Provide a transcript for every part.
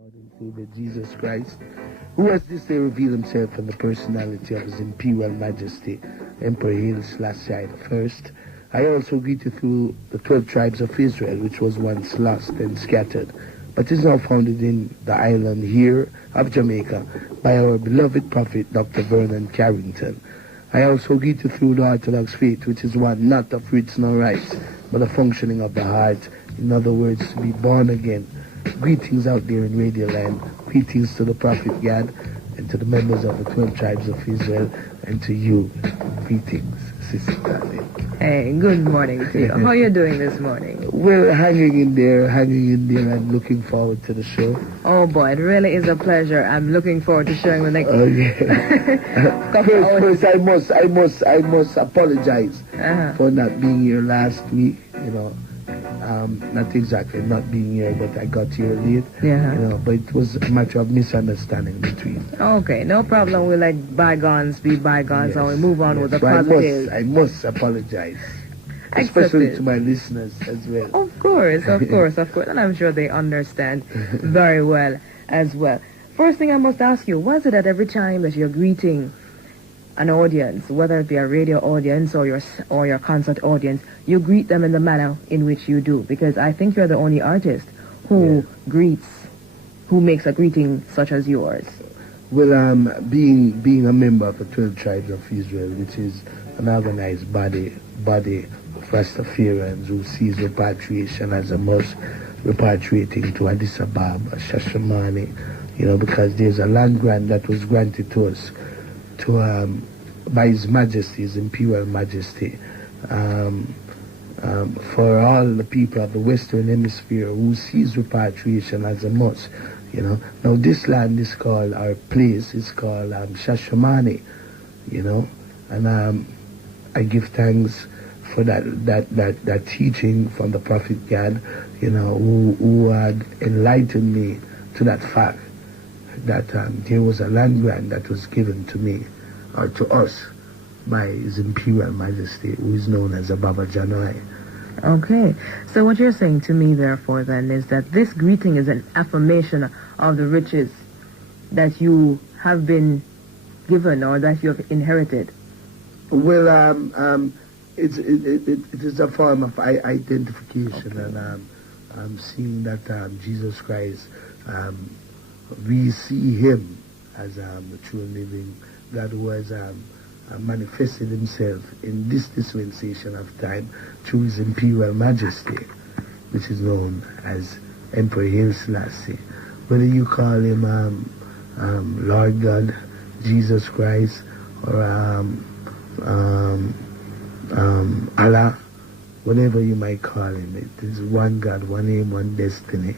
Lord and Savior Jesus Christ, who has this day revealed himself in the personality of his Imperial Majesty, Emperor Haile Selassie I. I also greet you through the 12 tribes of Israel, which was once lost and scattered, but is now founded in the island here of Jamaica by our beloved prophet, Dr. Vernon Carrington. I also greet you through the Orthodox faith, which is one not of writs nor rites, but a functioning of the heart. In other words, to be born again. Greetings out there in Radio Land. Greetings to the Prophet God and to the members of the 12 tribes of Israel, and to you. Greetings, Sister Darling. Hey, good morning to you. How are you doing this morning? Well, hanging in there, and looking forward to the show. Oh boy, it really is a pleasure. I'm looking forward to sharing the next couple hours. First, I must apologize for not being here last week. Not exactly not being here, but I got here late. But it was a matter of misunderstanding between. Okay, no problem. We let bygones be bygones, and we move on with the positive. I must apologize. Especially to my listeners as well. Of course. And I'm sure they understand very well as well. First thing I must ask you, was it that every time that you're greeting an audience, whether it be a radio audience or your concert audience, you greet them in the manner in which you do? Because I think you're the only artist who makes a greeting such as yours. Well, being a member of the 12 tribes of Israel, which is an organized body of Rastafarians who sees repatriation as a must, repatriating to Addis Ababa, Shashamane, because there's a land grant that was granted to us by His Majesty, His Imperial Majesty, for all the people of the Western Hemisphere who sees repatriation as a must. Now this land is called, our place is called Shashamane, and I give thanks for that teaching from the Prophet God, who had enlightened me to that fact that there was a land grant that was given to me, or to us, by His Imperial Majesty, who is known as Baba Janai. Okay, so what you're saying to me, therefore, then, is that this greeting is an affirmation of the riches that you have been given or that you have inherited. Well, it is a form of identification, and I'm seeing that Jesus Christ, we see Him as the true living God who has manifested Himself in this dispensation of time through His Imperial Majesty, which is known as Emperor Haile Selassie. Whether you call Him Lord God, Jesus Christ, or Allah, whatever you might call Him, it is one God, one aim, one destiny.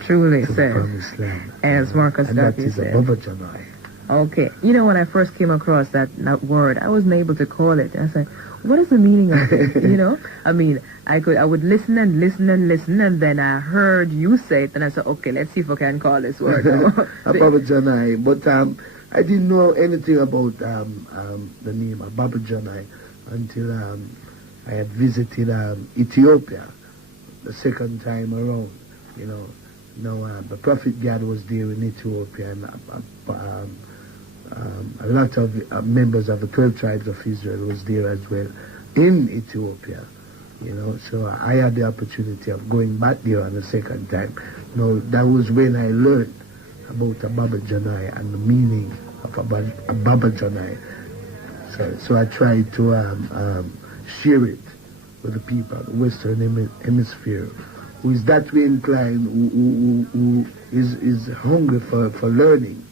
Truly, sir. Promised land. As Marcus Garvey said. Baba Janai. Okay. When I first came across that word, I wasn't able to call it. I said, what is the meaning of it? I would listen, and then I heard you say it, and I said, okay, let's see if I can call this word. Baba Janai. But I didn't know anything about the name of Baba Janai until I had visited Ethiopia the second time around, the Prophet God was there in Ethiopia, and a lot of members of the 12 tribes of Israel was there as well in Ethiopia, so I had the opportunity of going back there on the second time. That was when I learned about Baba Janai and the meaning of Baba Janai. So I tried to share it with the people of the Western Hemisphere, who is that way inclined, who is hungry for learning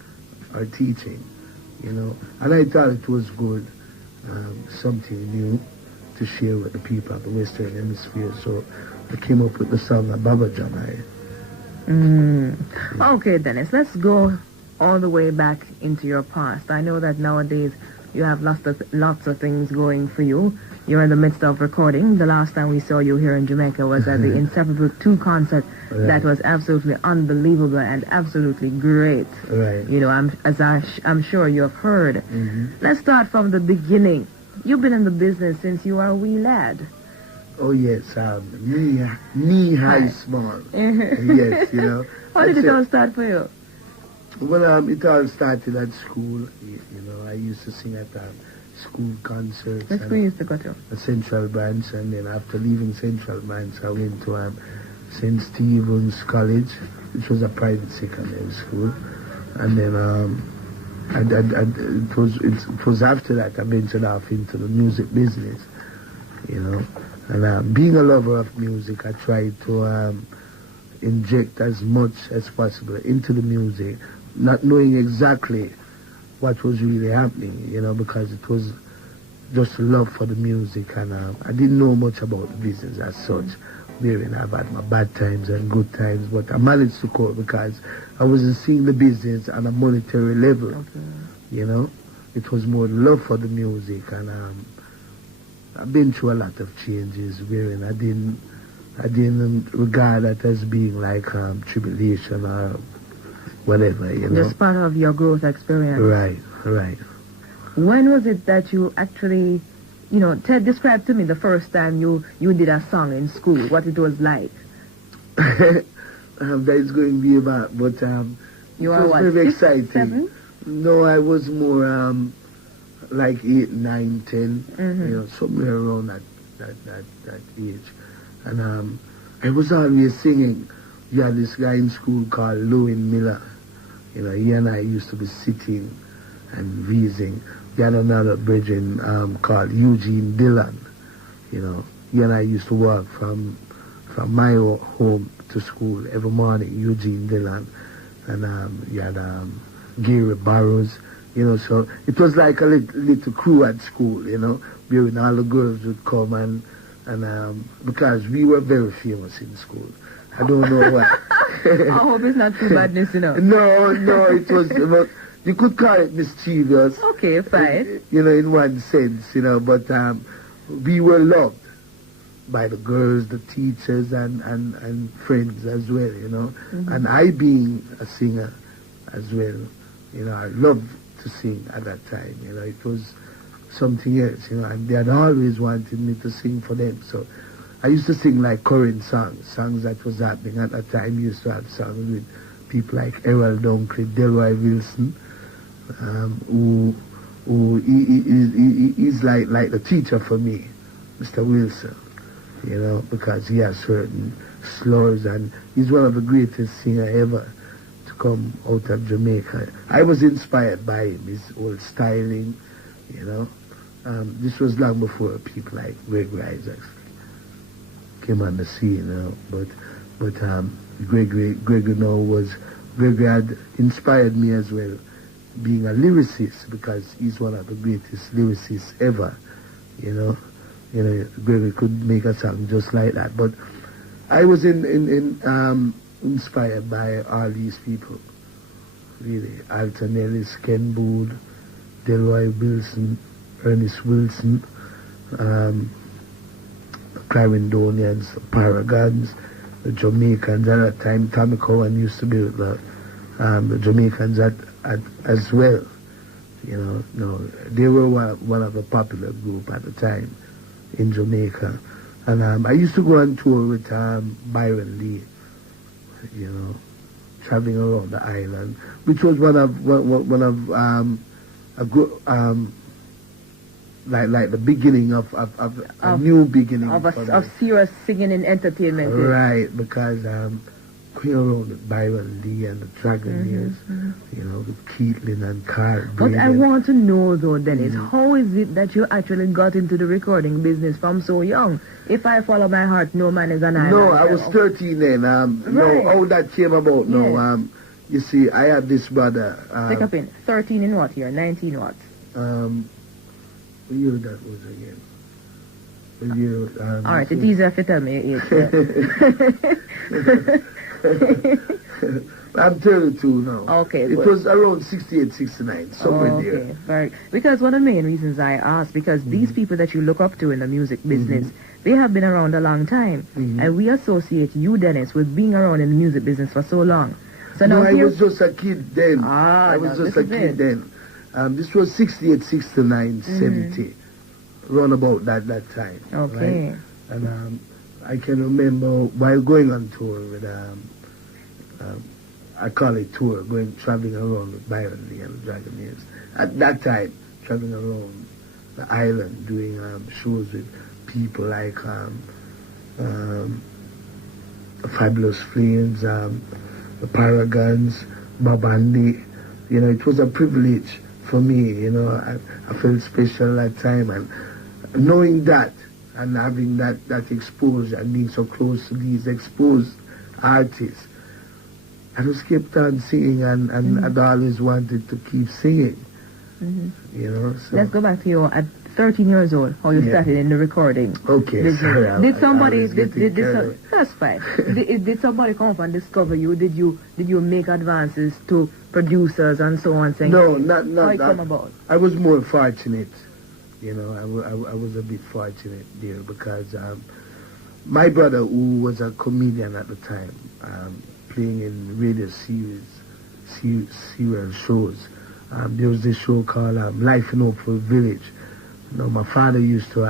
or teaching, And I thought it was good, something new to share with the people of the Western Hemisphere. So I came up with the song of Baba Janai. Okay, Dennis, let's go all the way back into your past. I know that nowadays you have lots of things going for you. You're in the midst of recording. The last time we saw you here in Jamaica was at the Inseparable 2 concert. Right. That was absolutely unbelievable and absolutely great. Right. I'm sure you have heard. Mm-hmm. Let's start from the beginning. You've been in the business since you were a wee lad. Oh, yes. Knee high small. Yes, How did it all start for you? Well, it all started at school. You know, I used to sing at school concerts. Which school you used to go to? A Central Branch, and then after leaving Central Branch, I went to St. Stephen's College, which was a private secondary school, and then it was after that I ventured off into the music business, you know, and being a lover of music, I tried to inject as much as possible into the music, not knowing exactly what was really happening, you know, because it was just love for the music, and I didn't know much about the business as such. Wherein I've had my bad times and good times, but I managed to cope because I wasn't seeing the business on a monetary level. Okay. You know, it was more love for the music, and I've been through a lot of changes wherein I didn't regard that as being like tribulation or whatever, you know. Just part of your growth experience. Right. When was it that you actually, you know, describe to me the first time you did a song in school, what it was like? That is going to be about, but you it are was what, very 6, exciting. 7? No, I was more like 8, 9, 10, you know, somewhere around that age. And I was always singing. You had this guy in school called Lewin Miller. You know, he and I used to be sitting and wheezing. We had another brethren called Eugene Dillon. You know, he and I used to walk from my home to school every morning, Eugene Dillon. And you had Gary Barrows, you know, so it was like a little crew at school, you know, wherein all the girls would come and because we were very famous in school. I don't know why. I hope it's not too badness, you know. No, it was, well, you could call it mischievous. Okay, fine. You know, in one sense, you know, but we were loved by the girls, the teachers, and friends as well, you know. And I being a singer as well, you know, I loved to sing at that time, you know. It was something else, you know, and they had always wanted me to sing for them. So I used to sing like current songs that was happening at that time. We used to have songs with people like Errol Dunkley, Delroy Wilson, who he's like the teacher for me, Mr. Wilson, you know, because he has certain slurs, and he's one of the greatest singer ever to come out of Jamaica. I was inspired by him, his old styling, you know. This was long before people like Gregory Isaacs came on the scene, you know. But Gregory had inspired me as well, being a lyricist, because he's one of the greatest lyricists ever, you know. You know, Gregory could make a song just like that. But I was inspired by all these people, really. Alton Ellis, Ken Boone, Delroy Wilson, Ernest Wilson, Clarendonians, Paragons, the Jamaicans. At that time, Tommy Cowan used to be with the Jamaicans as well. You know, no, they were one of the popular group at the time in Jamaica. And I used to go on tour with Byron Lee, you know, traveling around the island, which was one of a group, like the beginning of a new beginning of serious singing and entertainment. Right, because going around with Byron Lee and the Dragoneers, you know, with Keatlin and Carl. But I want to know though, Dennis, how is it that you actually got into the recording business from so young? If I follow my heart, no man is an island. No, I was 13 then. Right. No, how that came about? Yes. No, you see, I had this brother. Take up in 13 in what year? 19 what? What year that was again? The year. All right, it's easier if you tell me your age. I'm 32 now. Okay, it good. was around 68, 69, somewhere there. Very. Because one of the main reasons I asked, because these people that you look up to in the music business, they have been around a long time, and we associate you, Dennis, with being around in the music business for so long. So no, now I was just a kid then. I was just a kid then. This was 68, 69, 70, around about that time. Okay. Right? And I can remember while going on tour with I call it tour, traveling around with Byron Lee and the Dragonaires. At that time, traveling around the island, doing shows with people like Fabulous Flames, the Paragons, Bob Andy. You know, it was a privilege for me. You know, I felt special that time, and knowing that and having that exposure and being so close to these exposed artists, I just kept on singing, and I'd always wanted to keep singing. You know. So. Let's go back to you at 13 years old, how you started in the recording. Okay. Did somebody? That's fine. did somebody come up and discover you? Did you make advances to producers and so on? Saying, no, not how it come about? I was more fortunate. You know, I was a bit fortunate there because my brother, who was a comedian at the time, playing in radio serial shows. There was this show called Life in Hopeful Village. You know, my father used to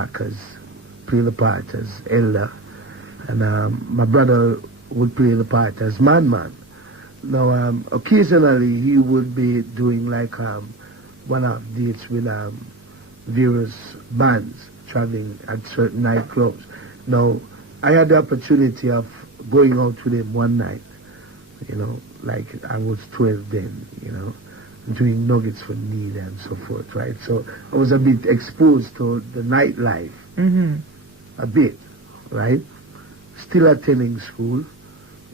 play the part as elder, and my brother would play the part as man. Now, occasionally he would be doing like one-off dates with various bands, traveling at certain nightclubs. Now, I had the opportunity of going out with him one night. You know, like I was 12 then. You know. Doing Nuggets for Need and so forth, right? So I was a bit exposed to the nightlife, a bit, right? Still attending school,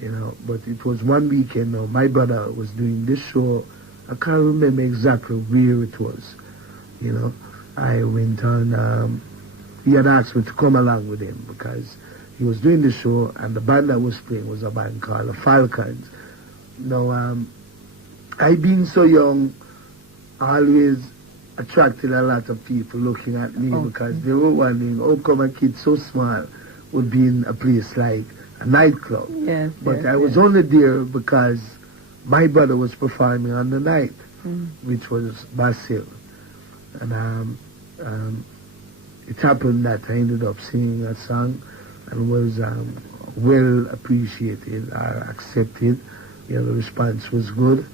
you know, but it was one weekend now. My brother was doing this show. I can't remember exactly where it was, you know. I went on, he had asked me to come along with him because he was doing the show, and the band that was playing was a band called the Falcons. Now, I, being so young, always attracted a lot of people looking at me because they were wondering, how come a kid so small would be in a place like a nightclub? Yes, but I was only there because my brother was performing on the night, which was Basil. And it happened that I ended up singing a song and was well appreciated or accepted. You know, the response was good.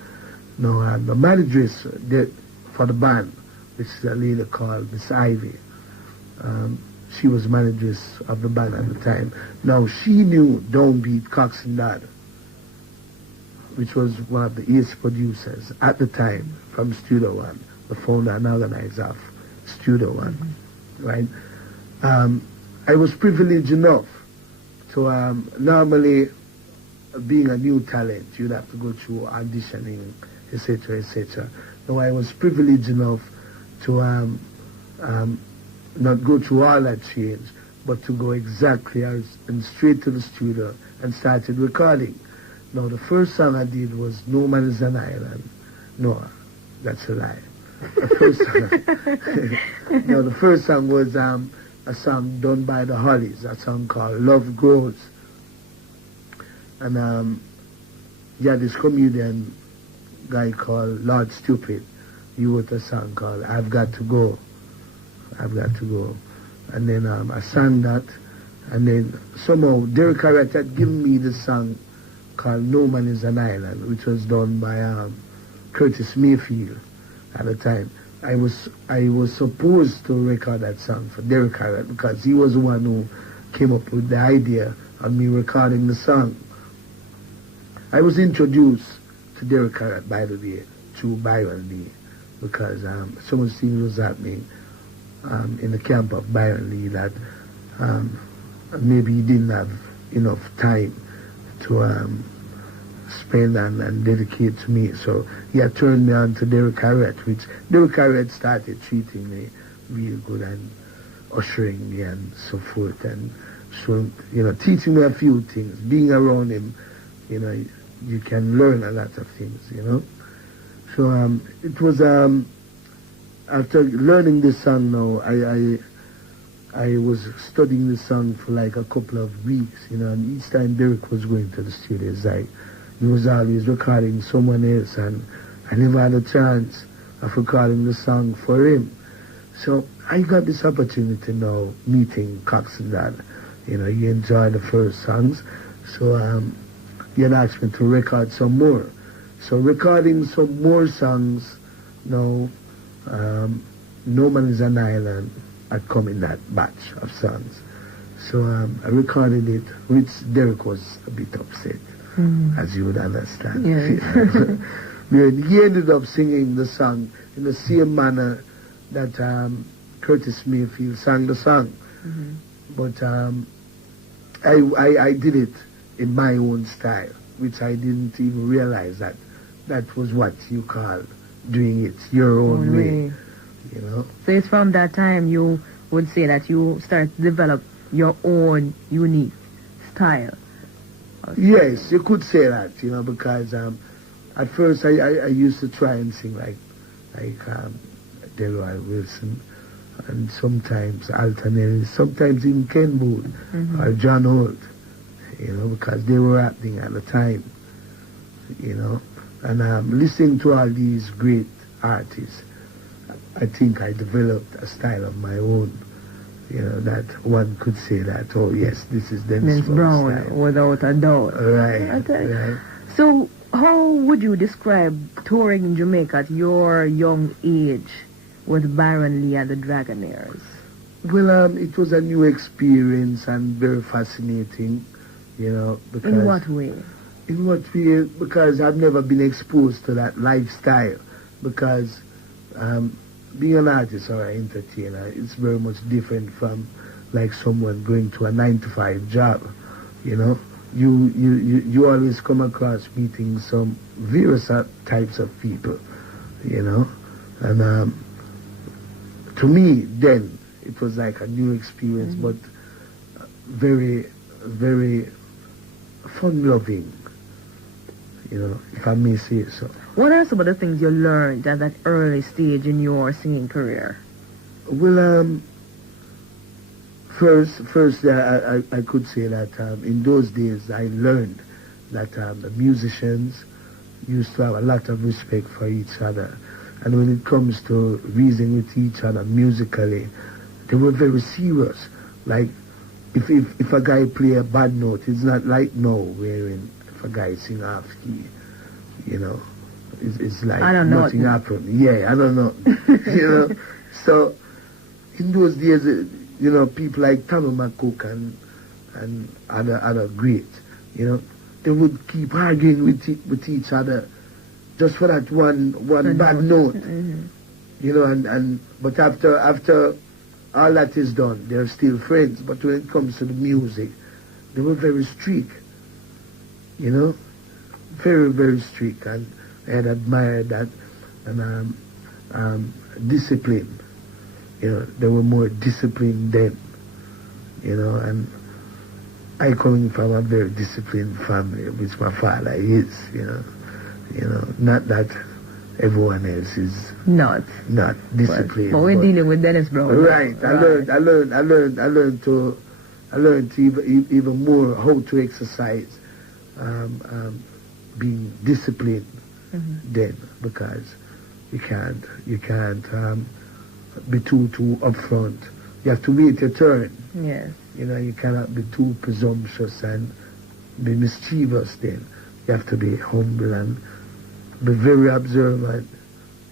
No, the manageress for the band, which is a lady called Miss Ivy. She was manageress of the band at the time. Now, she knew Downbeat Cox and Dad, which was one of the ace producers at the time from Studio One, the founder and organizer of Studio One, right? I was privileged enough to normally, being a new talent, you'd have to go through auditioning, etc., etc. No, I was privileged enough to not go through all that change, but to go exactly and straight to the studio and started recording. Now, the first song I did was No Man is an Island. No, that's a lie. The first song was a song done by the Hollies, a song called Love Grows. And this comedian guy called Lord Stupid, he wrote a song called I've Got to Go. I've Got to Go. And then I sang that, and then somehow Derek Harriott had given me this song called No Man is an Island, which was done by Curtis Mayfield at the time. I was supposed to record that song for Derek Harriott because he was the one who came up with the idea of me recording the song. I was introduced to Derek Harriott, by the way, through Byron Lee, because so much things was happening in the camp of Byron Lee that maybe he didn't have enough time to spend and dedicate to me. So he had turned me on to Derek Harriott, which Derek Harriott started treating me real good and ushering me and so forth, and so, teaching me a few things. Being around him, you can learn a lot of things, So it was, after learning this song now, I was studying this song for like a couple of weeks, and each time Derek was going to the studio, it's like he was always recording someone else, and I never had a chance of recording the song for him. So I got this opportunity now, meeting Cox and Dad. He enjoyed the first songs, so he had asked me to record some more. So recording some more songs now, No Man is an Island had come in that batch of songs. So I recorded it, which Derek was a bit upset, as you would understand. Yes. He ended up singing the song in the same manner that Curtis Mayfield sang the song. But I did it in my own style, which I didn't even realize that was what you call doing it your own way. You know? So it's from that time you would say that you start to develop your own unique style. Yes, you could say that, you know, because at first I used to try and sing like Delroy Wilson, and sometimes Alton Ellis, sometimes even Ken Boone or John Holt, you know, because they were happening at the time, you know. And listening to all these great artists, I think I developed a style of my own, you know, that one could say that, oh yes, this is Dennis Brown style. Without a doubt. Right, Okay. right. So how would you describe touring in Jamaica at your young age with Byron Lee and the Dragonaires? Well, it was a new experience and very fascinating, you know, because... In what way? In what way? Because I've never been exposed to that lifestyle, because being an artist or an entertainer, it's very much different from like someone going to a 9-to-5 job, you know. You always come across meeting some various types of people, you know. And to me, then, it was like a new experience, but very, very fun-loving, you know, if I may say so. What are some of the things you learned at that early stage in your singing career? Well, first, I could say that in those days I learned that the musicians used to have a lot of respect for each other. And when it comes to reasoning with each other musically, they were very serious. Like, if a guy play a bad note, it's not like now, wherein if a guy sing off key, you know, it's like nothing happened. Yeah, I don't know. You know, so in those days, you know, people like Tommy McCook and other greats, you know, they would keep arguing with each other just for that one bad note. You know, but after all that is done, they're still friends. But when it comes to the music, they were very strict, you know, very, very strict. And I had admired that. And discipline, you know, they were more disciplined then, you know. And I coming from a very disciplined family, which my father is, you know, not that everyone else is not disciplined. But we're dealing with Dennis Brown. Right. I learned to even more how to exercise being disciplined then, because you can't be too upfront. You have to wait your turn. Yes. You know, you cannot be too presumptuous and be mischievous then. You have to be humble and be very observant,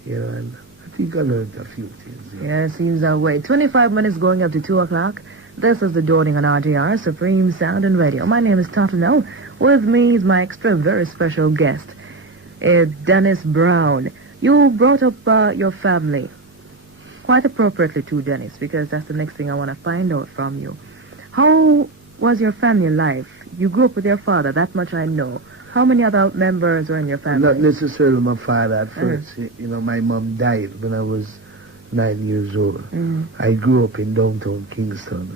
you know, and I think I learned a few things. Yeah, it seems that way. 25 minutes going up to 2 o'clock. This is the Dawning on RJR, Supreme Sound and Radio. My name is Tottenham. With me is my extra very special guest, Dennis Brown. You brought up your family. Quite appropriately too, Dennis, because that's the next thing I want to find out from you. How was your family life? You grew up with your father, that much I know. How many other members were in your family? Not necessarily my father at first. You know, my mom died when I was 9 years old. I grew up in downtown Kingston.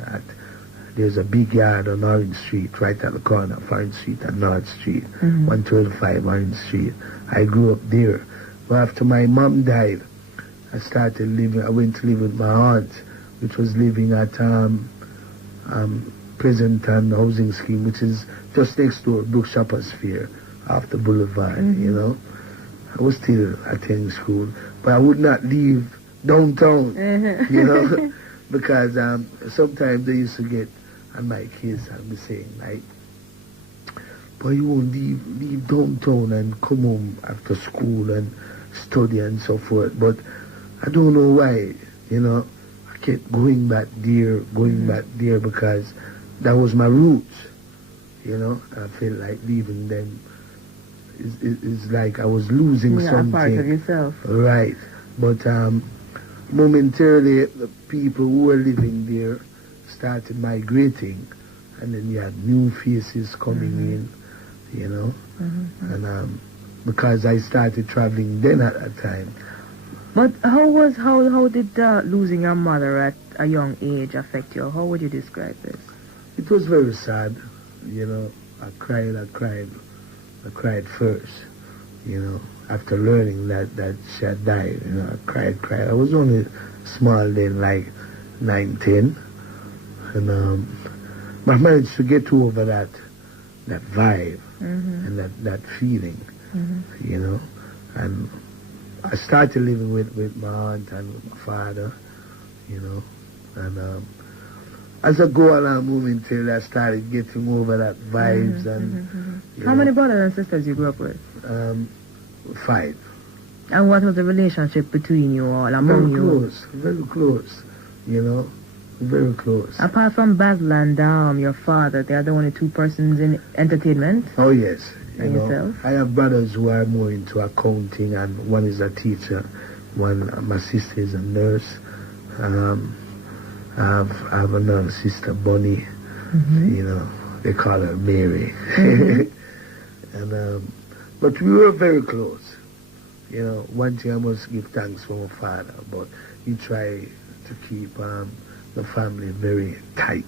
There's a big yard on Orange Street, right at the corner of Orange Street and North Street, 125 Orange Street. I grew up there. But after my mom died, I went to live with my aunt, which was living at Pleasanton Housing Scheme, which is just next door, Brook Shoppers Fair, off the boulevard, you know. I was still attending school, but I would not leave downtown, you know, because sometimes they used to get on my kids and be saying, like, but he won't leave downtown and come home after school and study and so forth. But I don't know why, you know, I kept going back there, because that was my roots, you know. I felt like leaving them is like I was losing something. A part of yourself. Right. But momentarily, the people who were living there started migrating, and then you had new faces coming in, you know. And because I started traveling then at that time. But how did losing your mother at a young age affect you? How would you describe this? It was very sad, you know. I cried first, you know, after learning that she had died. You know, I cried. I was only small then, like 9, 10, and but I managed to get over that vibe and that feeling, you know. And I started living with my aunt and with my father, you know, and as I go along momentarily, I started getting over that vibes and. How many brothers and sisters you grew up with? 5. And what was the relationship between you all, among you? Very close, you know, very close. Apart from Basil and your father, they are the only 2 persons in entertainment? Oh, yes. You know, yourself? I have brothers who are more into accounting, and one is a teacher, my sister is a nurse. I have another sister, Bonnie, you know, they call her Mary. And but we were very close. You know, one thing I must give thanks for my father, but he tried to keep the family very tight,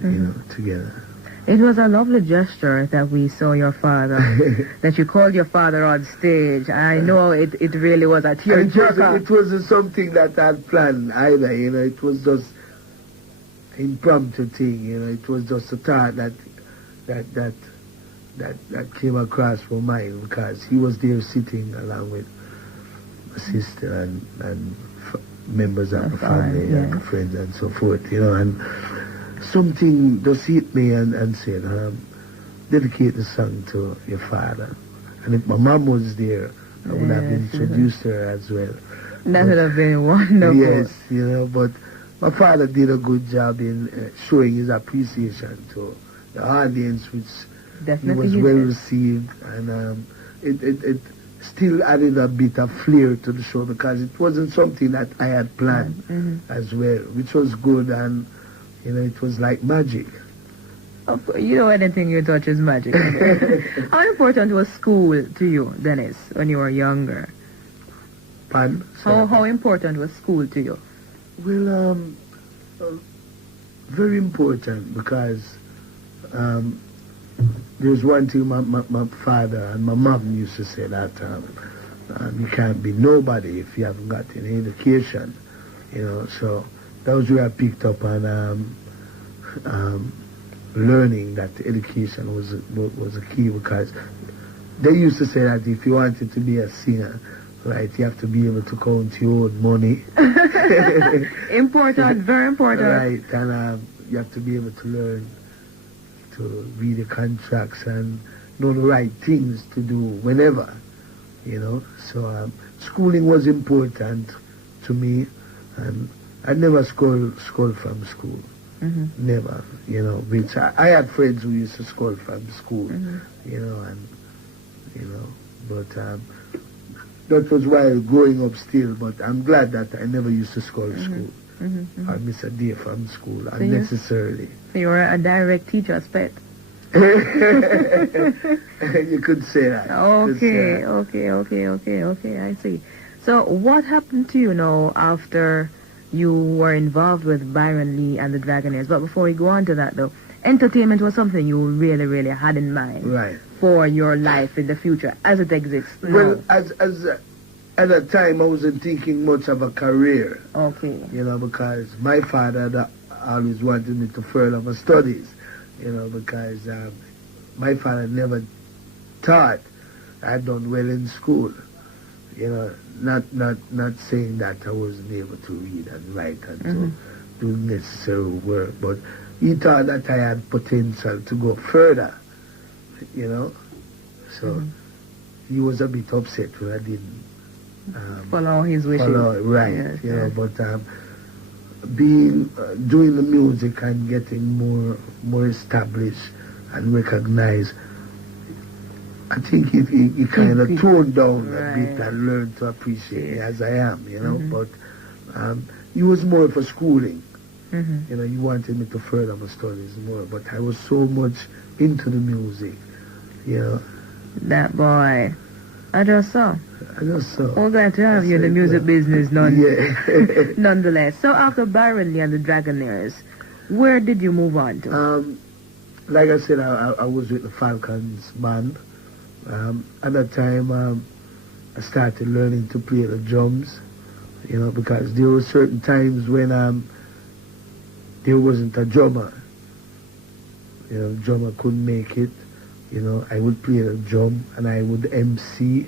you know, together. It was a lovely gesture that we saw your father, that you called your father on stage. I know it really was a tearjerker. It wasn't something that I had planned either, you know. It was just impromptu thing, you know. It was just a thought that came across my mind, because he was there sitting along with my sister and members of the family and friends and so forth, you know. And something just hit me and said, dedicate the song to your father. And if my mom was there, I would have introduced her as well. That would have been wonderful. Yes, you know, but my father did a good job in showing his appreciation to the audience, which definitely was well received, and it still added a bit of flair to the show, because it wasn't something that I had planned as well, which was good, and you know, it was like magic. You know, anything you touch is magic. How important was school to you, Dennis, when you were younger? Pardon? How important was school to you? Well, very important, because there's one thing my father and my mom used to say, that you can't be nobody if you haven't got any education, you know. So that was where I picked up on learning that education was a key, because they used to say that if you wanted to be a singer, right, you have to be able to count your own money. Important, very important. Right, and you have to be able to learn to read the contracts and know the right things to do whenever, you know. So schooling was important to me, and I never scored from school. Never, you know. Which I had friends who used to score from school, you know, and you know, but that was while growing up still. But I'm glad that I never used to score school. I miss a day from school unnecessarily. So you were a direct teacher's pet. You could say that. Okay, I see. So what happened to you now after you were involved with Byron Lee and the Dragonaires? But before we go on to that, though, entertainment was something you really, really had in mind for your life in the future as it exists now. Well, as at that time, I wasn't thinking much of a career. Okay. You know, because my father always wanted me to further my studies. You know, because my father never thought I'd done well in school. You know, not saying that I wasn't able to read and write and to do necessary work, but he thought that I had potential to go further. you know. So he was a bit upset when I didn't follow his wishes. Right, Yes, you know. But doing the music and getting more established and recognized, I think he kind of toned down a bit and learned to appreciate me as I am, you know. But he was more for schooling. You know, he wanted me to further my studies more, but I was so much into the music, you know. That boy. I just saw. We're glad to have you in the music business, nonetheless. So after Byron Lee and the Dragonaires, where did you move on to? Like I said, I was with the Falcons band. At that time, I started learning to play the drums, you know, because there were certain times when there wasn't a drummer. You know, the drummer couldn't make it. You know, I would play the drum and I would MC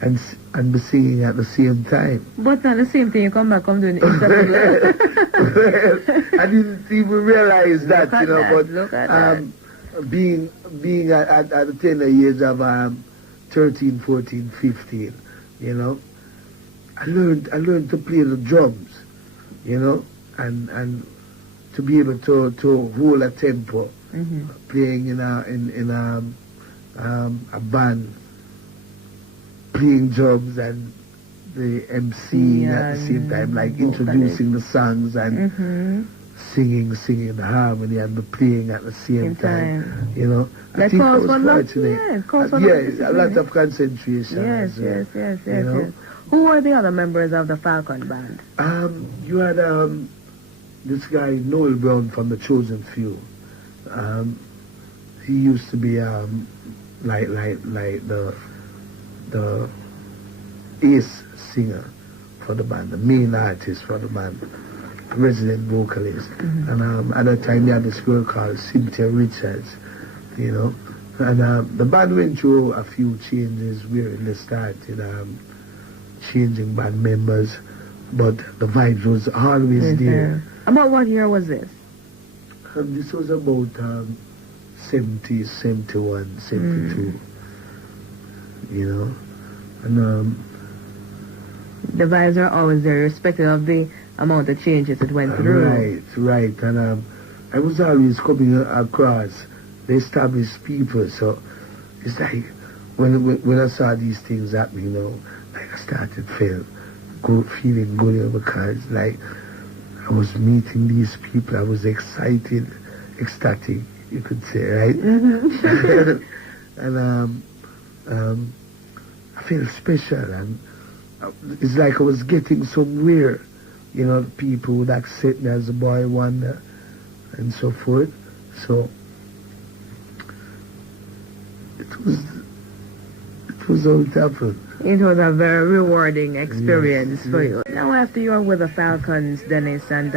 and be singing at the same time. But not the same thing, you come doing interview. Well, I didn't even realize that, you know, but look at that. Being at the tender years of 13, 14, 15, you know, I learned to play the drums, you know, and to be able to hold a tempo, playing in a band, playing drums and the MC at the same time, like introducing the songs and singing the harmony and the playing at the same time. You know, I think I was fortunate. A lot of concentration. Yes. Who were the other members of the Falcon band? You had this guy Noel Brown from the Chosen Few. He used to be like the ace singer for the band, the main artist for the band, resident vocalist. And at that time, they had this girl called Cynthia Richards, you know. And the band went through a few changes where they started changing band members, but the vibes was always there. About what year was this? This was about 70, 71, 72, you know. And the vibes are always there, irrespective of the amount of changes it went through. Right. And I was always coming across the established people, so it's like when I saw these things happening, you know, like I started feeling good, you know, because like I was meeting these people, I was excited, ecstatic, you could say, right? And I feel special, and it's like I was getting somewhere, you know, people would accept me as a boy wonder and so forth. So it was all it happened. It was a very rewarding experience for you. Now after you were with the Falcons, Dennis, and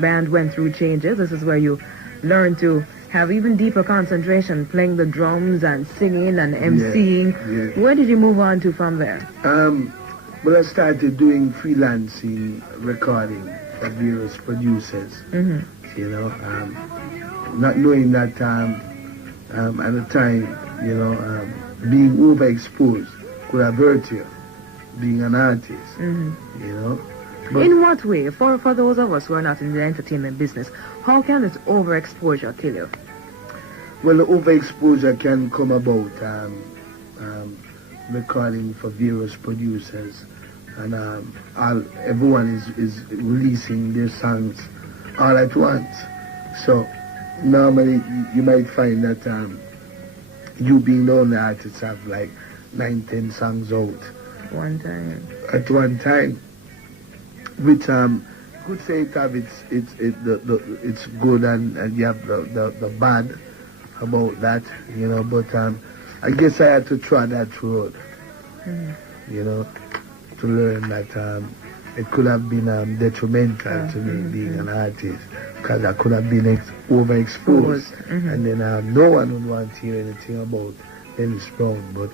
band went through changes, this is where you learned to have even deeper concentration, playing the drums and singing and MCing. Where did you move on to from there? Well, I started doing freelancing recording for various producers, you know, not knowing that at the time, you know, being overexposed could have hurt you, being an artist, you know. But in what way? For those of us who are not in the entertainment business, how can this overexposure kill you? Well, the overexposure can come about recording for various producers, and everyone is releasing their songs all at once. So normally you might find that you being the only artist have like 9, 10 songs out at one time, which could say it have it's good and you have the bad about that, you know. But I guess I had to try that road, you know, to learn that it could have been detrimental to me being an artist, because I could have been overexposed, and then no one would want to hear anything about Dennis Brown. But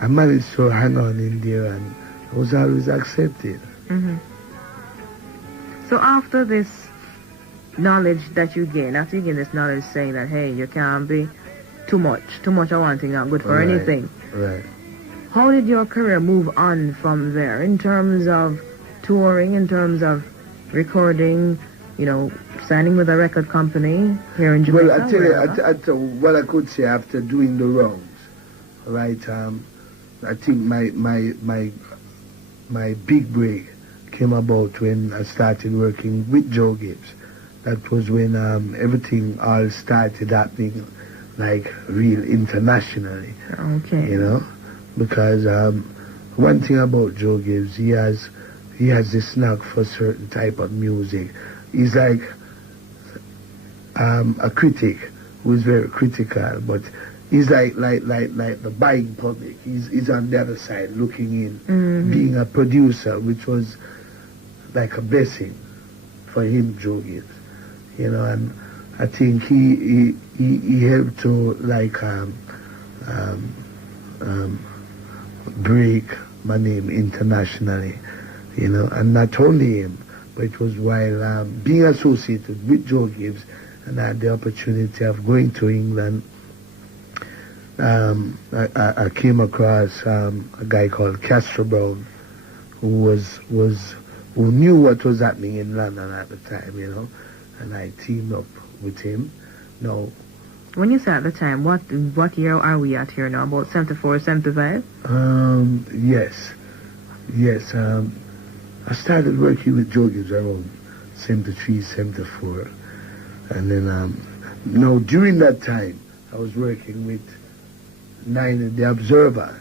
I managed to hang on in there, and I was always accepted. So after this knowledge that you gain, after you gain this knowledge saying that, hey, you can't be too much of one thing, not good for anything. Right. How did your career move on from there in terms of touring, in terms of recording, signing with a record company here in Jamaica? Well, I tell you, what I could say after doing the rounds, right? I think my big break came about when I started working with Joe Gibbs. That was when everything all started happening, like real internationally. Okay. Because one thing about Joe Gibbs, he has this knack for certain type of music. He's like a critic who's very critical, but he's like the buying public. He's on the other side looking in, being a producer, which was like a blessing for him, Joe Gibbs. And I think he helped to break my name internationally, and not only him, but it was while being associated with Joe Gibbs, and I had the opportunity of going to England. I came across a guy called Castro Brown, who knew what was happening in London at the time, and I teamed up with him. Now, when you say at the time, what year are we at here now? About 74, 75? Yes. I started working with Joe Gibbs around 73, 74. And then, now during that time, I was working with Nine the Observer.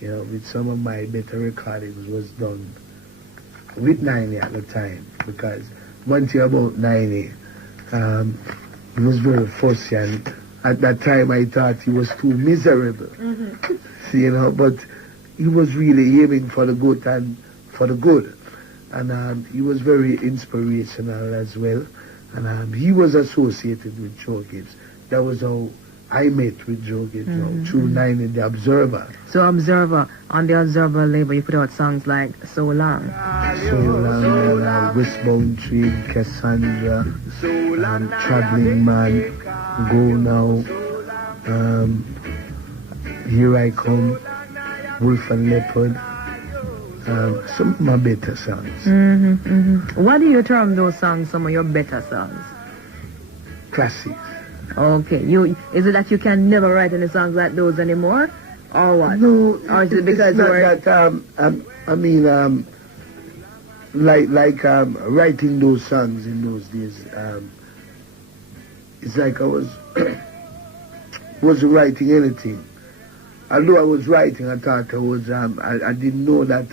With some of my better recordings was done with Nine at the time. Because one thing about Nine, he was very fussy, and at that time I thought he was too miserable. But he was really aiming for the good and he was very inspirational as well, and he was associated with Joe Gibbs. That was how I met with Joe Gibbs, through Nine in the Observer. So on the Observer label, you put out songs like So Long, and Westbound Tree, Cassandra, Traveling Man, Go Now, Here I Come, Wolf and Leopard, some of my better songs. What do you term those songs, some of your better songs? Classics. Okay. Is it that you can never write any songs like those anymore? Or what? No, or is it because it's not that, writing those songs in those days, it's like I wasn't writing anything. Although I was writing, I thought I was, I didn't know that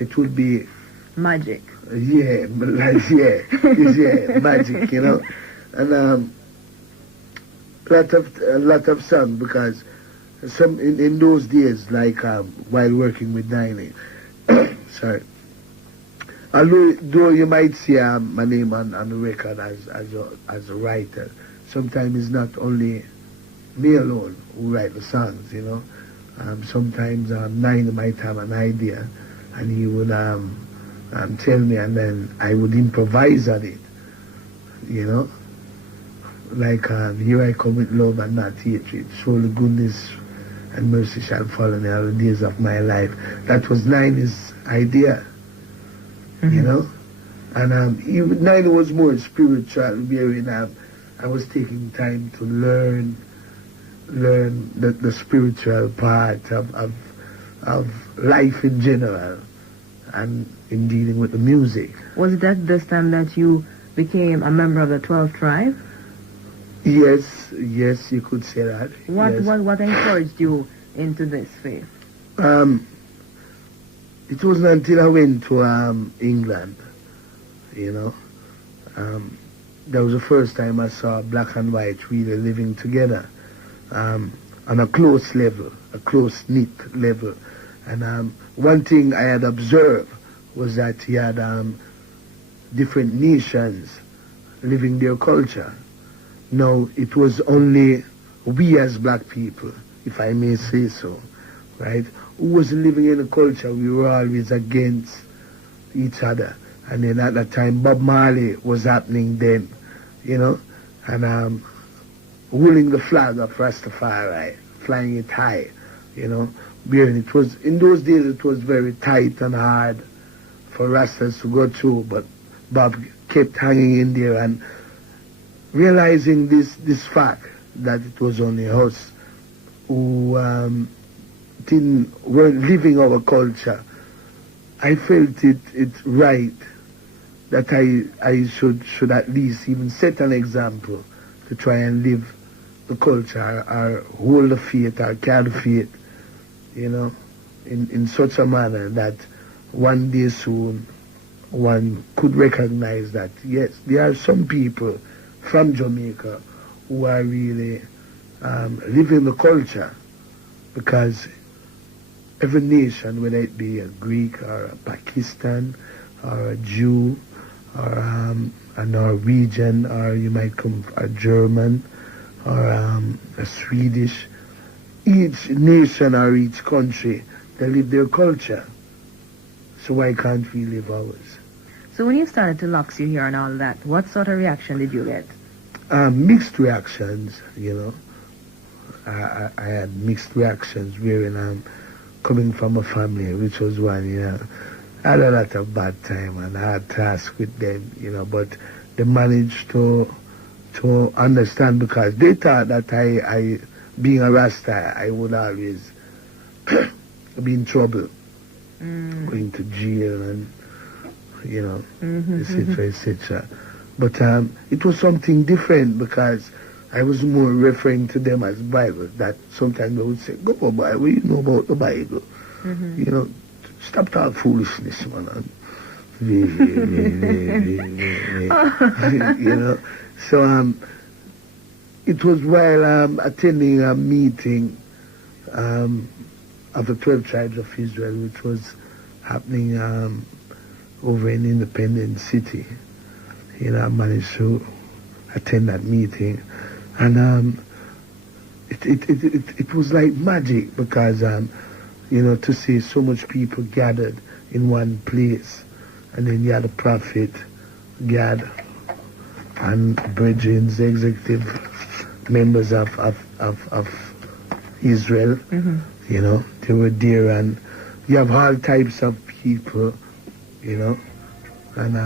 it would be magic. Yeah, magic, and a lot of songs, because some in those days, like while working with Nine, sorry. Although you might see my name on the record as a writer, sometimes it's not only me alone who write the songs, sometimes Nine might have an idea, and he would tell me, and then I would improvise on it, like Here I Come with Love and Not Hatred, Surely Goodness and Mercy Shall Follow Me All the Days of My Life. That was Nine's idea, and Nine was more spiritual, wherein I was taking time to learn the spiritual part of life in general, and in dealing with the music. Was it at this time that you became a member of the 12th tribe? Yes, you could say that. What encouraged you into this faith? It wasn't until I went to England, that was the first time I saw black and white really living together on a close level, a close-knit level. And one thing I had observed was that he had different nations living their culture. Now, it was only we as black people, if I may say so, right, who was living in a culture we were always against each other. And then at that time, Bob Marley was happening then, you know, and holding the flag of Rastafari, flying it high, you know, bearing it. Was in those days it was very tight and hard for Rastas to go through, but Bob kept hanging in there and realizing this fact that it was only us who weren't living our culture. I felt it right that I should at least even set an example to try and live the culture or hold the faith or carry the faith, you know, in such a manner that one day soon one could recognize that, yes, there are some people from Jamaica who are really living the culture, because every nation, whether it be a Greek or a Pakistan or a Jew or a Norwegian, or you might come a German or a Swedish, each nation or each country, they live their culture. So why can't we live ours? So when you started to Luxu here and all that, what sort of reaction did you get? Mixed reactions, you know. I had mixed reactions wherein I'm coming from a family which was one, you know, I had a lot of bad time and hard tasks with them, you know, but they managed to understand, because they thought that I being a Rasta, I would always be in trouble, going to jail and, you know, etc., etc. But it was something different, because I was more referring to them as Bible, that sometimes they would say, go on, boy, what you know about the Bible? You know, stop talking foolishness, man. You know, so it was while attending a meeting of the 12 tribes of Israel, which was happening over in Independence City. You know, I managed to attend that meeting, and it was like magic, because you know, to see so much people gathered in one place, and then you had the prophet, Gad, and Bridgens, executive members of Israel. You know, they were there, and you have all types of people, you know, and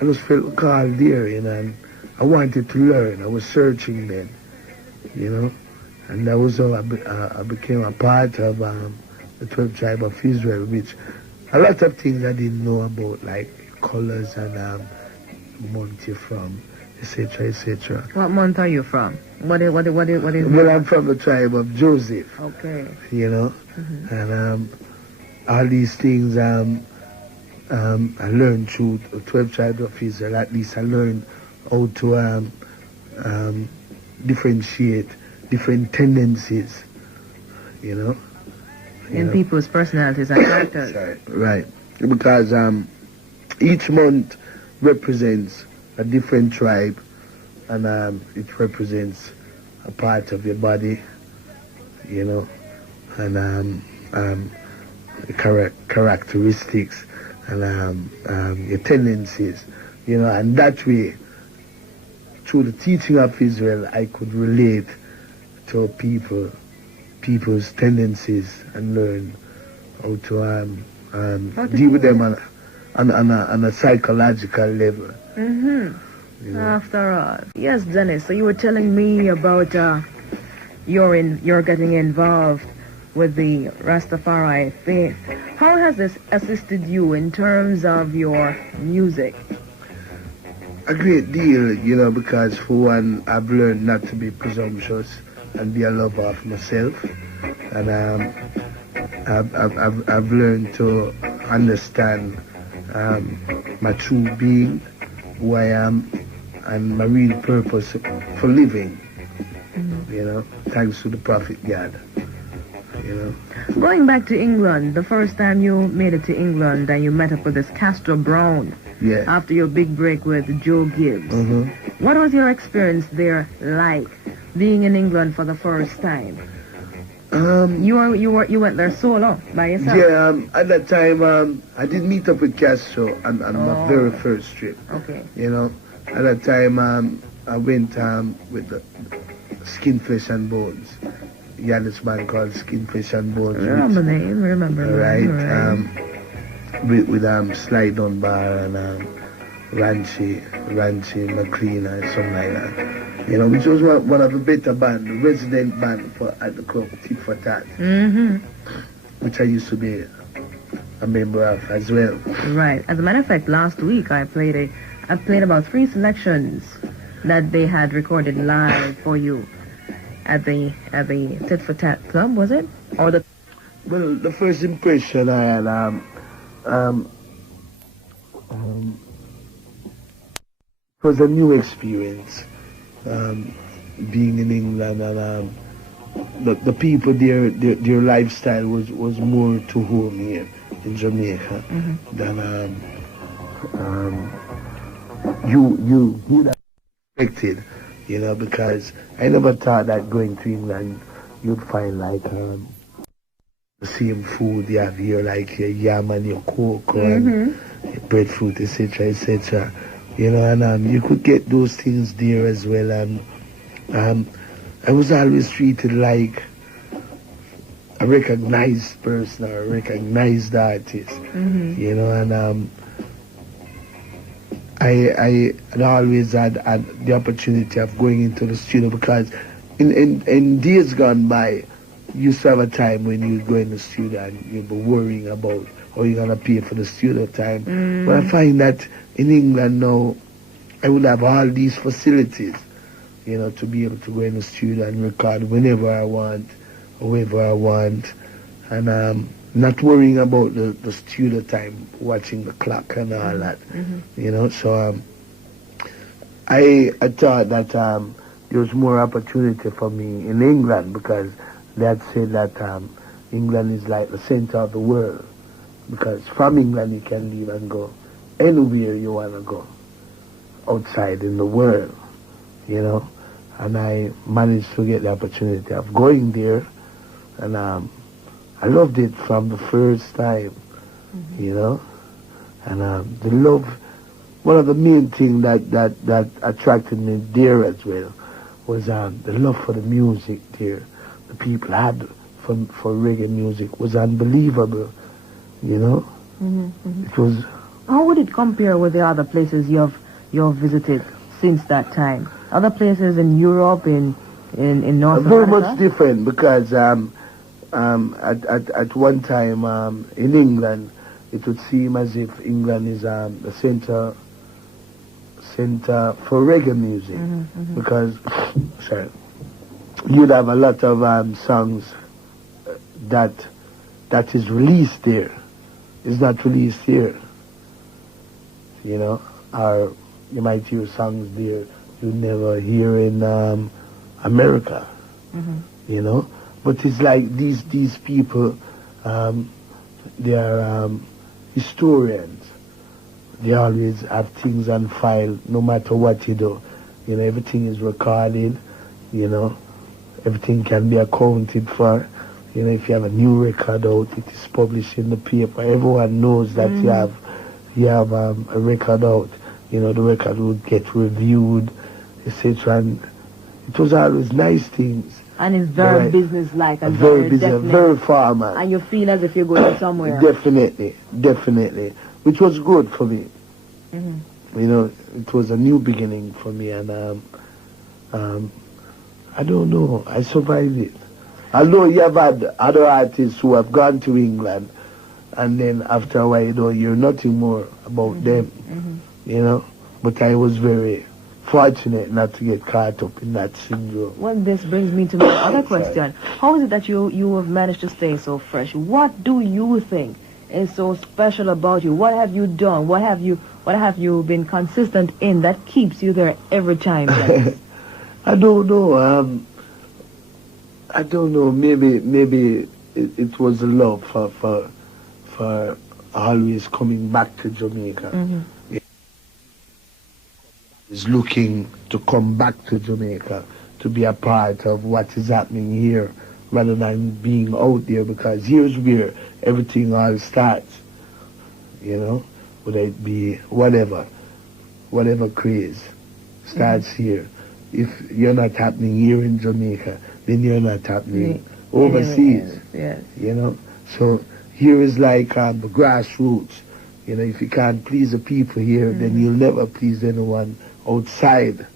I just felt called there, you know, and I wanted to learn. I was searching then, you know, and that was how I became a part of the 12 tribe of Israel, which a lot of things I didn't know about, like colors and month you're from, etc., etc. What month are you from? What is Well, I'm from the tribe of Joseph. Okay. You know, and all these things I learned through the 12 tribes of Israel. At least I learned how to differentiate different tendencies, you know. In people's personalities and characters. Right. Because each month represents a different tribe, and it represents a part of your body, you know, and characteristics and your tendencies, you know, and that way, through the teaching of Israel, I could relate to people's tendencies and learn how to deal with them on a psychological level. You know? After all, yes, Dennis. So you were telling me about you're getting involved with the Rastafari faith. How has this assisted you in terms of your music? A great deal, you know, because for one, I've learned not to be presumptuous and be a lover of myself, and I've learned to understand my true being, who I am, and my real purpose for living. You know, thanks to the Prophet God. You know. Going back to England, the first time you made it to England and you met up with this Castro Brown. Yeah. After your big break with Joe Gibbs. What was your experience there like, being in England for the first time? You went there solo by yourself? Yeah, at that time, I did meet up with Castro on my very first trip. Okay. You know, at that time, I went with the Skin, Flesh and Bones. He had this band called Skin, Flesh and Bones. Remember name? Right. Right. With Sly Dunbar and Ranchi McLean or something like that. You know, which was one of the better band, the resident band at the club, Tit for Tat. Which I used to be a member of as well. Right. As a matter of fact, last week I played about 3 selections that they had recorded live for you at the Tit for Tat club, was it? Or the Well, the first impression I had was a new experience, being in England, and the people there, their lifestyle was more to home here in Jamaica than you would have expected, you know, because I never thought that going to England you'd find like the same food you have here, like your yam and your cocoa and your breadfruit, etc., etc. You know, and you could get those things there as well. And I was always treated like a recognized person or a recognized artist. You know, and I always had the opportunity of going into the studio, because in days gone by, you used to have a time when you go in the studio and you'd be worrying about how you're going to pay for the studio time. But I find that in England now, I would have all these facilities, you know, to be able to go in the studio and record whenever I want, however I want, and not worrying about the studio time, watching the clock and all that, you know. So I thought that there was more opportunity for me in England, because they had said that England is like the center of the world, because from England you can leave and go anywhere you want to go outside in the world, you know. And I managed to get the opportunity of going there, and I loved it from the first time, you know. And the love, one of the main things that attracted me there as well was the love for the music there. The people had for reggae music was unbelievable, you know. It was. How would it compare with the other places you've visited since that time? Other places in Europe, in North America? Very much different, because at one time in England, it would seem as if England is the center for reggae music, because you'd have a lot of songs that is released there. It's not released here, you know, or you might hear songs there you never hear in America, you know. But it's like these people, they are historians. They always have things on file, no matter what you do. You know, everything is recorded, you know. Everything can be accounted for. You know, if you have a new record out, it is published in the paper. Everyone knows that you have a record out. You know, the record would get reviewed, etc. And it was always nice things. And it's very business-like and very busy, very formal. And you feel as if you're going somewhere. Definitely. Which was good for me. You know, it was a new beginning for me, and I don't know, I survived it. Although you have had other artists who have gone to England, and then after a while, you know, you're nothing more about them, you know. But I was very fortunate not to get caught up in that syndrome. Well, this brings me to my other question. How is it that you have managed to stay so fresh? What do you think is so special about you? What have you done? What have you been consistent in that keeps you there every time? I don't know. I don't know. Maybe it was a love for always coming back to Jamaica. Is looking to come back to Jamaica to be a part of what is happening here rather than being out there, because here's where everything all starts, whether it be whatever craze starts here. If you're not happening here in Jamaica, then you're not happening overseas. Yes. So here is like the grassroots. If you can't please the people here, then you'll never please anyone outside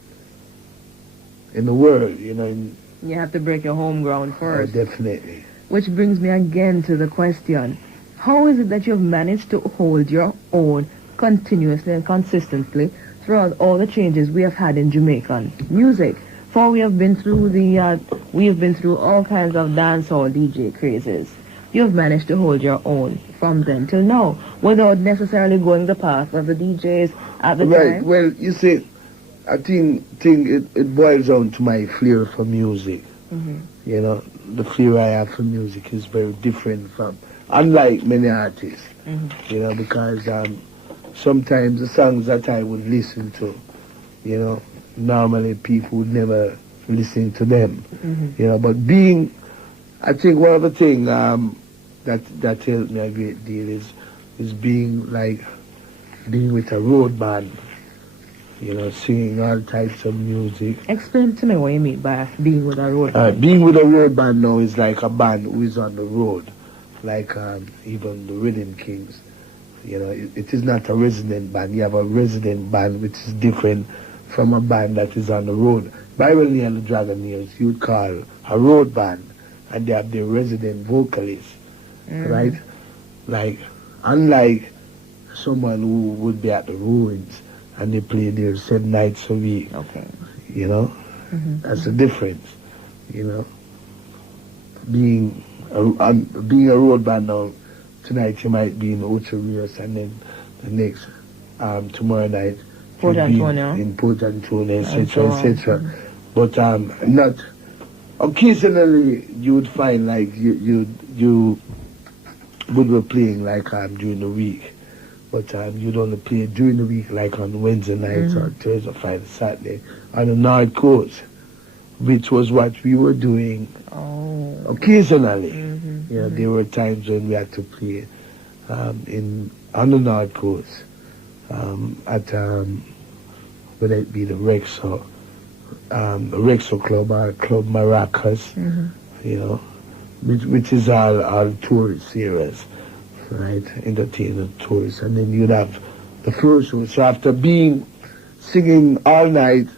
in the world. You have to break your home ground first. Definitely. Which brings me again to the question: how is it that you've managed to hold your own continuously and consistently throughout all the changes we have had in Jamaican music? For we have been through all kinds of dancehall DJ crazes. You've managed to hold your own from then till now, without necessarily going the path of the DJs at the time. Right. Well, you see, I think it boils down to my flair for music. The flair I have for music is very different from, unlike many artists. Because sometimes the songs that I would listen to, normally people would never listen to them. But I think one of the things that helped me a great deal is being with a road band, singing all types of music. Explain to me what you mean by being with a road band. Being with a road band now is like a band who is on the road, like even the Rhythm Kings. It is not a resident band. You have a resident band which is different from a band that is on the road. Byron and the Dragonaires, you would call a road band, and they have their resident vocalists, right? Like, unlike someone who would be at the ruins and they play there 7 nights a week. Okay. That's the difference. Being a road band now, tonight you might be in Ocho Rios, and then the next tomorrow night Port Antonio, in Port Antonio, etc. But not occasionally you would find like you would be playing like during the week, but you'd only play during the week, like on Wednesday nights or Thursday, Friday, Saturday on the North Coast, which was what we were doing occasionally. There were times when we had to play on the North Coast at whether it be the Rexo Club or Club Maracas, which is all tourist areas, right? Entertainment tourists, and then you'd have the floor show. So after singing all night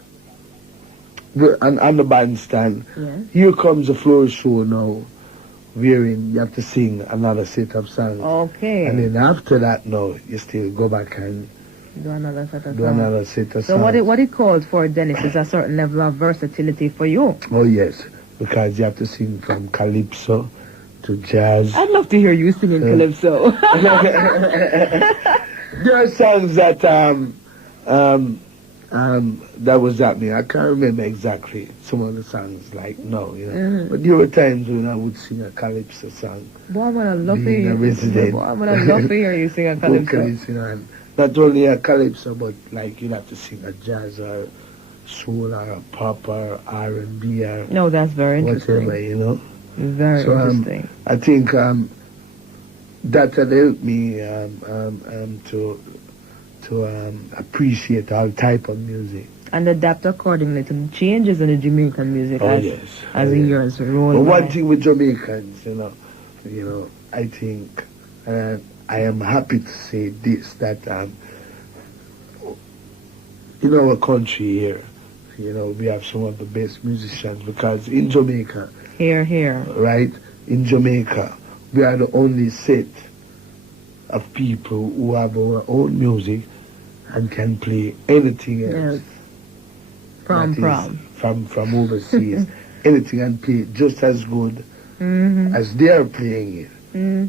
on the bandstand, here comes the floor show now, wherein you have to sing another set of songs. Okay. And then after that, now you still go back and do another set of songs. So what it calls for, Dennis, is a certain level of versatility for you. Oh yes, because you have to sing from calypso to jazz. I'd love to hear you singing calypso. There are songs that that was happening. I can't remember exactly some of the songs but there were times when I would sing a calypso song. Boy, I'm gonna love to hear you sing a calypso. And not only a calypso, but like you'd have to sing a jazz or soul or a pop or R&B or no, that's very interesting. Whatever, Very interesting. I think that had helped me to appreciate all type of music and adapt accordingly to the changes in the Jamaican music as the years roll by. But one thing with Jamaicans, I think, I am happy to say this, that in our country here, we have some of the best musicians, because in Jamaica, here, right, in Jamaica, we are the only set of people who have our own music and can play anything else. Yes. From overseas. Anything, and play just as good as they are playing it.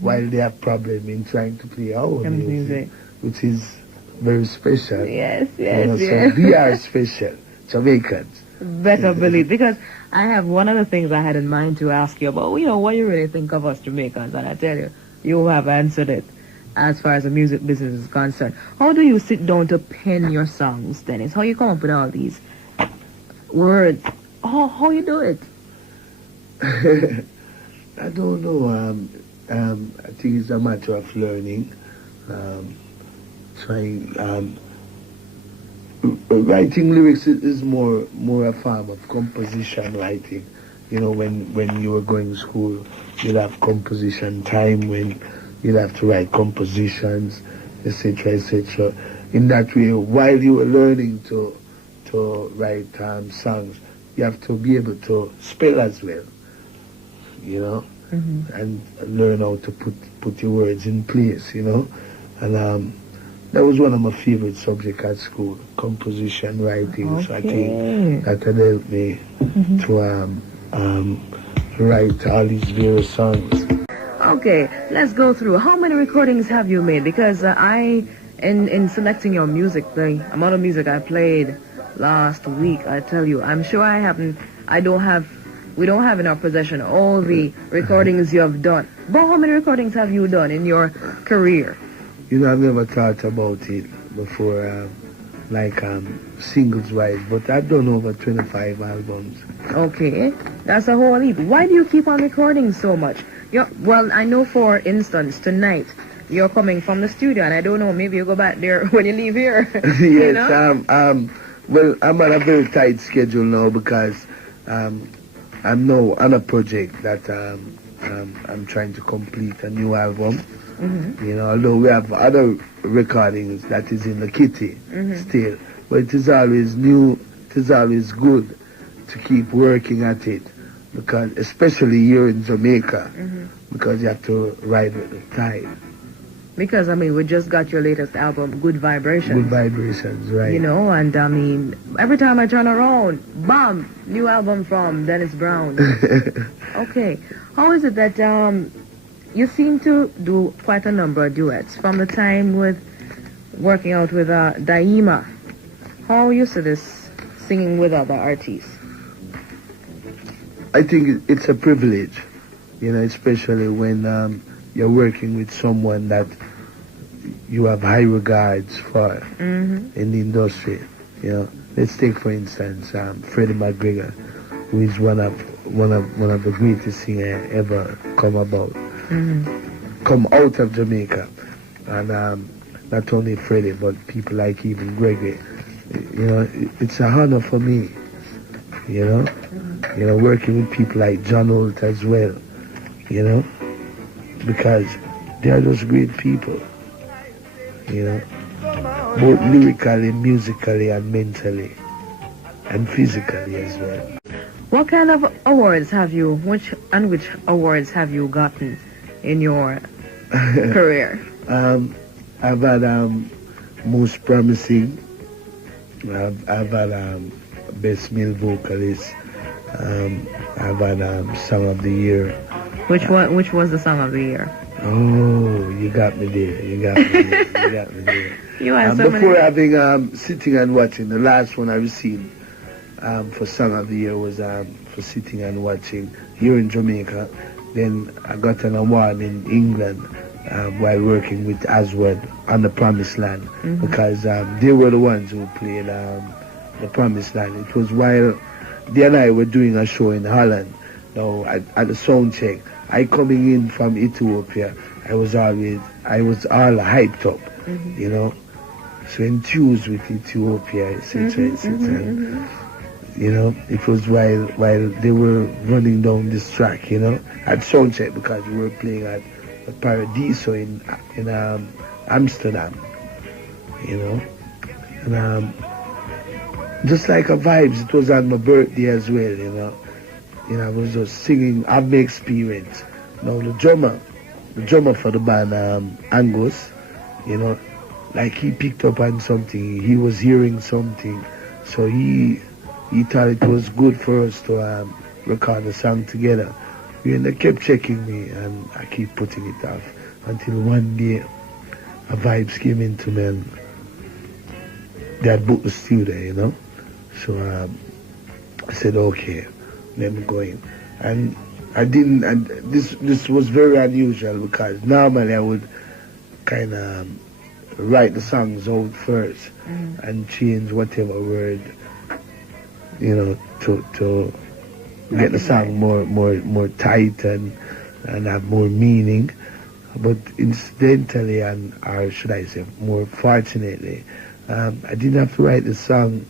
While they have problem in trying to play our music, which is very special. Yes. So we are special, Jamaicans. Better believe, because I have one of the things I had in mind to ask you about, what you really think of us Jamaicans, and I tell you, you have answered it as far as the music business is concerned. How do you sit down to pen your songs, Dennis? How you come up with all these words? How you do it? I don't know. I think it's a matter of learning. Trying. Writing lyrics is more a form of composition writing. You know, when you were going to school, you'd have composition time when you'd have to write compositions, etc., etc. In that way, while you were learning to write songs, you have to be able to spell as well. You know, and learn how to put your words in place. You know, and that was one of my favorite subjects at school, composition writing. Okay. So I think that had helped me to write all these various songs. Okay, let's go through. How many recordings have you made? Because in selecting your music, the amount of music I played last week, I tell you, I'm sure we don't have in our possession all the recordings you have done. But how many recordings have you done in your career? You know, I've never thought about it before, singles-wise, but I've done over 25 albums. Okay, that's a whole heap. Why do you keep on recording so much? Well, I know, for instance, tonight you're coming from the studio, and I don't know, maybe you go back there when you leave here. Yes, you know? Well, I'm on a very tight schedule now because I'm now on a project that I'm trying to complete a new album. You know, although we have other recordings that is in the kitty still, but it is always new. It is always good to keep working at it, because especially here in Jamaica, because you have to ride with the tide. Because, I mean, we just got your latest album, Good Vibrations. Good Vibrations, right. You know, and I mean, every time I turn around, bam, new album from Dennis Brown. Okay. How is it that you seem to do quite a number of duets from the time with working out with Daima? How are you used to this, singing with other artists? I think it's a privilege, you know, especially when you're working with someone that you have high regards for in the industry. You know, let's take for instance Freddie McGregor, who is one of the greatest singers ever come out of Jamaica, and not only Freddie but people like even Gregory. You know, it's a honor for me. You know, working with people like John Holt as well. You know, because they are just great people. You know, both lyrically, musically, and mentally, and physically as well. What kind of awards have you, which awards have you gotten in your career? I've had Most Promising. I've had Best Male Vocalist. I've had Song of the Year. Which was the Song of the Year? Oh, you got me there. You got me there. You had so before many. having Sitting and Watching, the last one I received for Song of the Year was for Sitting and Watching here in Jamaica. Then I got an award in England while working with Aswad on The Promised Land, because they were the ones who played The Promised Land. It was while they and I were doing a show in Holland. Now at the sound check, I coming in from Ethiopia, I was all hyped up, you know, so enthused with Ethiopia, etc., etc. You know, it was while they were running down this track, you know, at soundcheck, because we were playing at Paradiso in Amsterdam, you know, and just like a vibes, it was on my birthday as well, you know. You know, I was just singing I've my experience. Now the drummer for the band, Angus, you know, like he picked up on something, he was hearing something, so he thought it was good for us to record a song together. And they kept checking me, and I keep putting it off until one day a vibes came into me, and they had booked the studio, you know. So I said, okay, let me go in. And I didn't, and this was very unusual, because normally I would kind of write the songs out first and change whatever word, you know, to get the song more tight and and have more meaning. But incidentally, or should I say more fortunately, I didn't have to write the song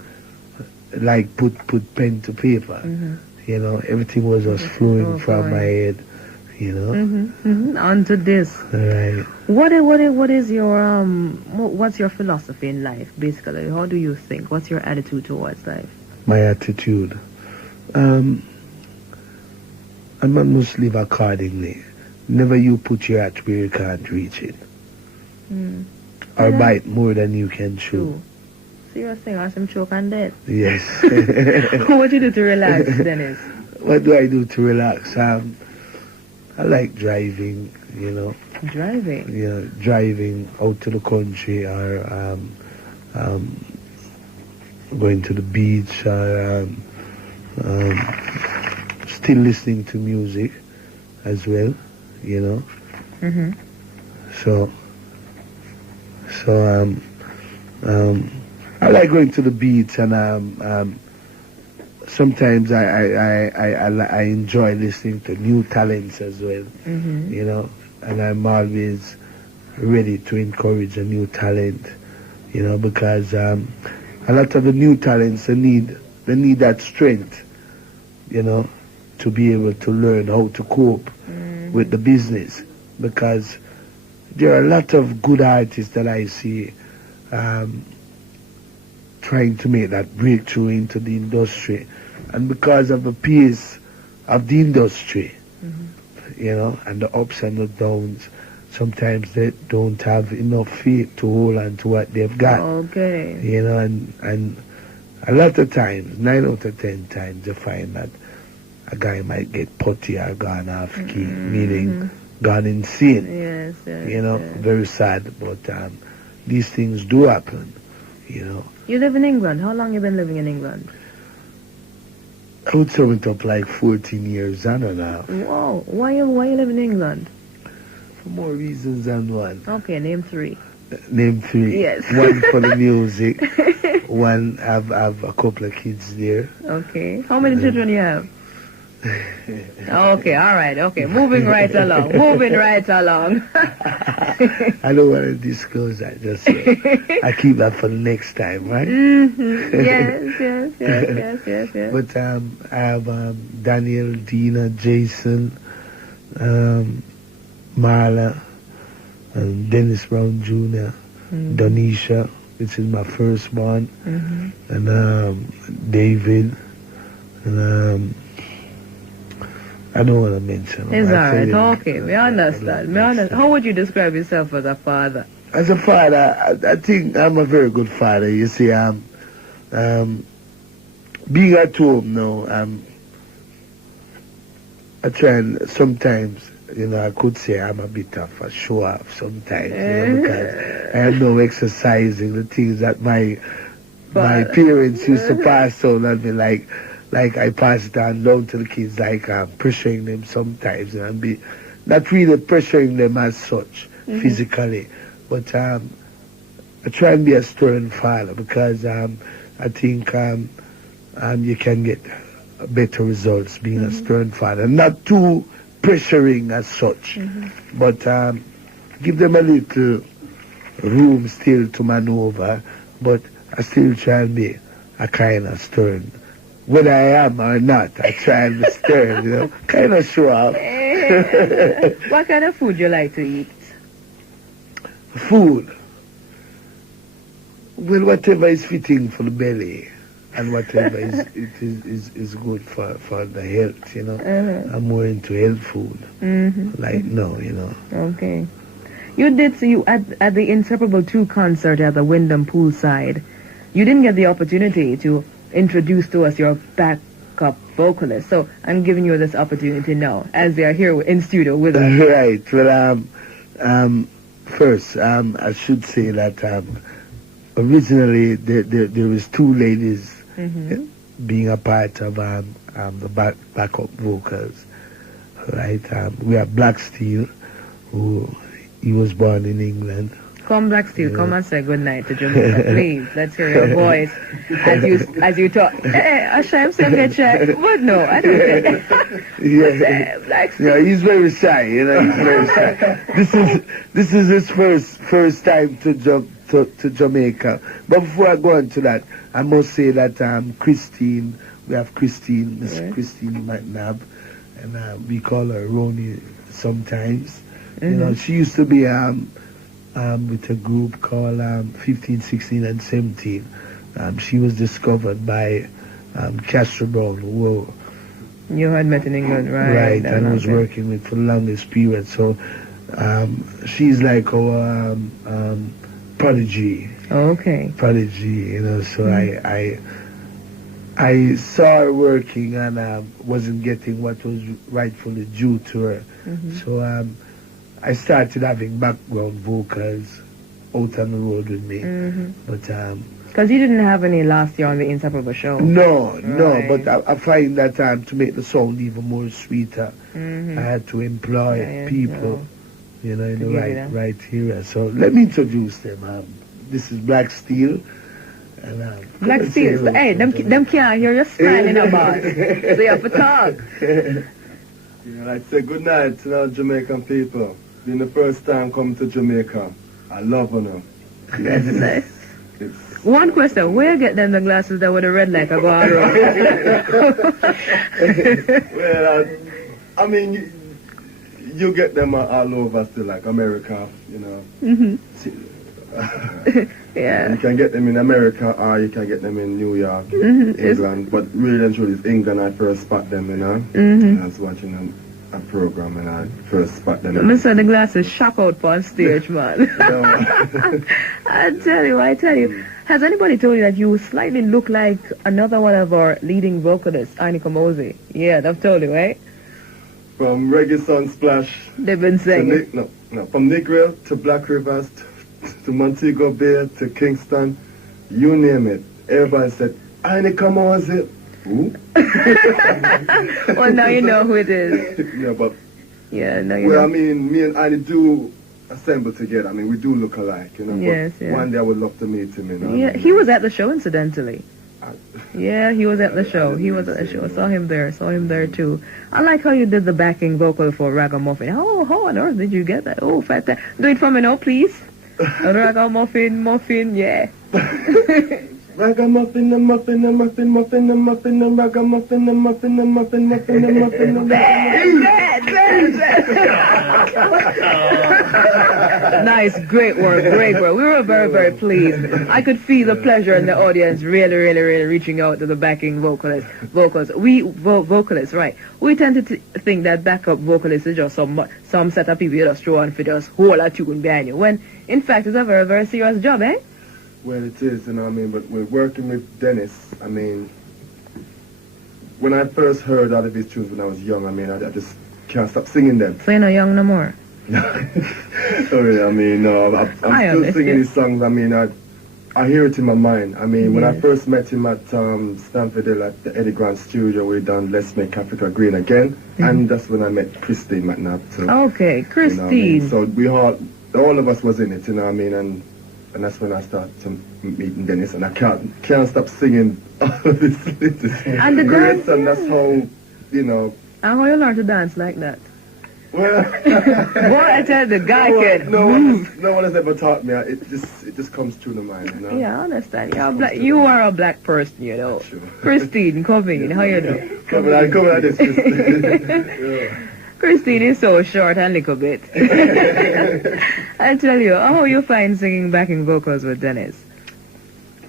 like put pen to paper. You know, everything was just flowing from my head. You know. Onto this. Right. What is your what's your philosophy in life? Basically, how do you think? What's your attitude towards life? My attitude. A man must live accordingly. Never you put your hat where you can't reach it. Or bite more than you can chew. So you're saying I some choke on that? Yes. What do you do to relax, Dennis? What do I do to relax? I like driving, you know. Driving? Yeah, driving out to the country or going to the beach or still listening to music as well, you know. So I like going to the beach, and sometimes I enjoy listening to new talents as well, you know, and I'm always ready to encourage a new talent, you know, because a lot of the new talents, they need that strength, you know, to be able to learn how to cope with the business, because there are a lot of good artists that I see trying to make that breakthrough into the industry, and because of the pace of the industry, you know, and the ups and the downs, sometimes they don't have enough faith to hold on to what they've got. Okay. You know, and a lot of times, 9 out of 10 times, you find that a guy might get putty or gone off key, meaning gone insane. Yes. You know, very sad, but these things do happen, you know. You live in England. How long you been living in England? I would sum it up like 14 years, I don't know. Whoa. Why you live in England? For more reasons than one. Okay, name 3. Name 3. Yes. One for the music. One, have a couple of kids there. Okay. How many children you have? Okay, all right, okay. Moving right along. I don't want to disclose that, just I keep that for the next time, right? Yes. But I have Daniel, Dina, Jason, Marla, Dennis Brown Jr., Donisha, which is my firstborn, and David, and I don't want to mention. It's all right. Okay, we understand. How would you describe yourself as a father? As a father, I think I'm a very good father. You see, being at home now, I try and sometimes, you know, I could say I'm a bit of a show-off sometimes, you know, because I have no exercising the things that my parents used to pass on me, like I pass it on down to the kids, like pressuring them sometimes, and be not really pressuring them as such physically, but I try and be a stern father, because I think you can get better results being a stern father, not too pressuring as such, but give them a little room still to maneuver, but I still try and be a kind of stern. Whether I am or not, I try and be stern, you know, kind of show off. What kind of food you like to eat? Food? Well, whatever is fitting for the belly, and whatever is good for the health, you know. I'm more into health food. You know. Okay. You did see at the Inseparable 2 concert at the Wyndham Poolside. You didn't get the opportunity to introduce to us your backup vocalist, so I'm giving you this opportunity now, as they are here in studio with us. Right. Well, first, I should say that originally there was 2 ladies being a part of the backup vocals. Right. We have Black Steel, who he was born in England. Come, Black Steel, come and say good night to Jamaica, please. Let's hear your voice as you talk. Hey, Asha, I'm saying get shy. But no, I don't think. Black Steel. Yeah, he's very shy, you know, he's very shy. This is his first time to jump to Jamaica. But before I go on to that, I must say that Christine, we have Christine, Miss Christine McNabb, and we call her Roni sometimes. You know, she used to be with a group called 15, 16, and 17. She was discovered by Castro Brown, who you had met in England, right? Right, and was working with for the longest period. So she's like our prodigy. Okay. Prodigy, you know. So I saw her working and wasn't getting what was rightfully due to her. So I started having background vocals out on the road with me. But because you didn't have any last year on the Inseparable show. No, but I find that to make the sound even more sweeter, I had to employ people, you know, in the right area. So let me introduce them. This is Black Steel. And, Black Steel, hey, them can't hear you smiling about. So you have to talk. Yeah, I'd say good night to our Jamaican people. Been the first time coming to Jamaica. I love them. That's nice. One question, where you get them the glasses that with the red light I go all around? Well, I mean, you get them all over still, like America, you know. Yeah. You can get them in America or you can get them in New York, England. But really and truly, it's England I first spot them, you know. I was watching a program and I first spot them. Mr. The glasses shock out on stage, man. I tell you. Has anybody told you that you slightly look like another one of our leading vocalists, Anika Mosey? Yeah, they've told you, right? From Reggae Sunsplash. They've been saying from Negril to Black Rivers to Montego Bay to Kingston, you name it. Everybody said, Anika Mosey. Who? Well, now you know who it is. Yeah, but... Yeah, now you know. Well, I know. mean, me and Annie do assemble together. I mean, we do look alike, you know. Yes, but one day I would love to meet him, you know. Yeah, he was at the show, incidentally. Yeah, he was at the show. He was at the show. Saw him there too. I like how you did the backing vocal for Ragamuffin. How on earth did you get that? Oh, fantastic. Do it for me now, please. Ragamuffin, yeah. Ragamuffin, the muffin, the muffin, muffin, the muffin, the ragamuffin, the muffin, the muffin, muffin, the muffin, the muffin. Nice, great work. We were very, very pleased. I could feel the pleasure in the audience really reaching out to the backing vocalists. Vocalists, right. We tend to think that backup vocalist is just some set of people you just throw on for just hold a tune behind you, when in fact it's a very, very serious job, eh? Well, it is, you know what I mean, but we're working with Dennis. I mean, when I first heard all of his tunes when I was young, I mean, I just can't stop singing them. So you're not young no more? Sorry, I mean, no, I'm still singing his songs. I mean, I hear it in my mind. I mean, when I first met him at Stanford Hill at the Eddie Grant studio, we done Let's Make Africa Green Again, and that's when I met Christine McNabb. So, okay, Christine. You know I mean? So all of us was in it, you know what I mean, and that's when I started meeting Dennis, and I can't stop singing all of this. And the dance, and that's how, you know. And how you learn to dance like that? Well, boy, I tell you, the guy can move. No one has ever taught me. It just comes through the mind, you know. Yeah, I understand. You are a black person, you know. Sure. Christine, come in. How you doing? Come at this, Christine. Yeah. Christine is so short and little bit. I tell you, how you find singing backing vocals with Dennis?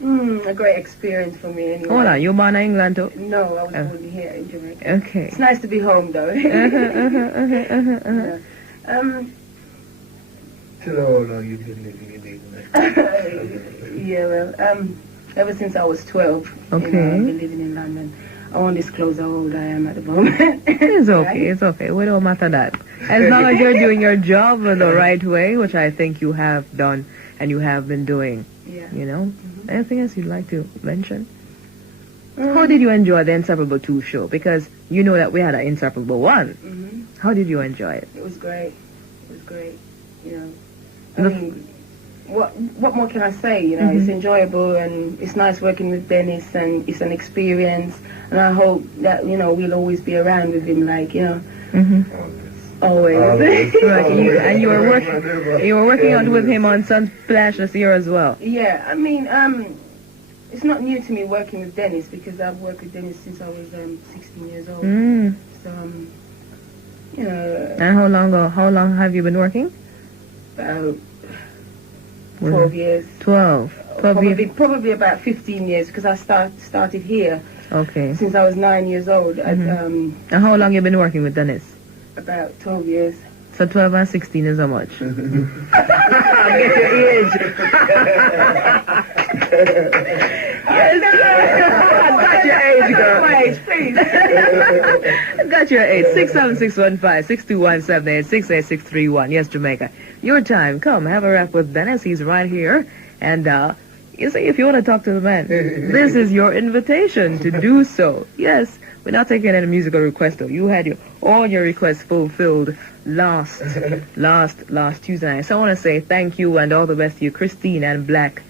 A great experience for me anyway. Hold on, you born in England too? No, I was born here in Jamaica. Okay. It's nice to be home though. Tell how long you've been living in England. Yeah, well, ever since I was 12. Okay. You know, I've been living in London. I won't disclose how old I am at the moment. It's okay, It's okay. We don't matter that. As long as you're doing your job the right way, which I think you have done and you have been doing. Yeah. You know? Anything else you'd like to mention? How did you enjoy the Inseparable 2 show? Because you know that we had an Inseparable 1. How did you enjoy it? It was great. You know, I mean, what more can I say? You know, it's enjoyable and it's nice working with Dennis, and it's an experience. And I hope that we'll always be around with him, like always. Right. And you were working out with him on Sunsplash this year as well. Yeah, I mean, it's not new to me working with Dennis because I've worked with Dennis since I was 16 years old. So And how long have you been working? About 12 years. 12 years. Probably about 15 years because I started here. Okay. Since I was 9 years old. And how long you been working with Dennis? About 12 years. So 12 and 16 is how much? Get your age. Got your age, girl. My age, please. Got your age. 67615-62178-68631. Yes, Jamaica. Your time. Come, have a rap with Dennis. He's right here. And, you see, if you want to talk to the man, this is your invitation to do so. Yes, we're not taking any musical requests, though. You had all your requests fulfilled last Tuesday night. So I want to say thank you and all the best to you, Christine and Black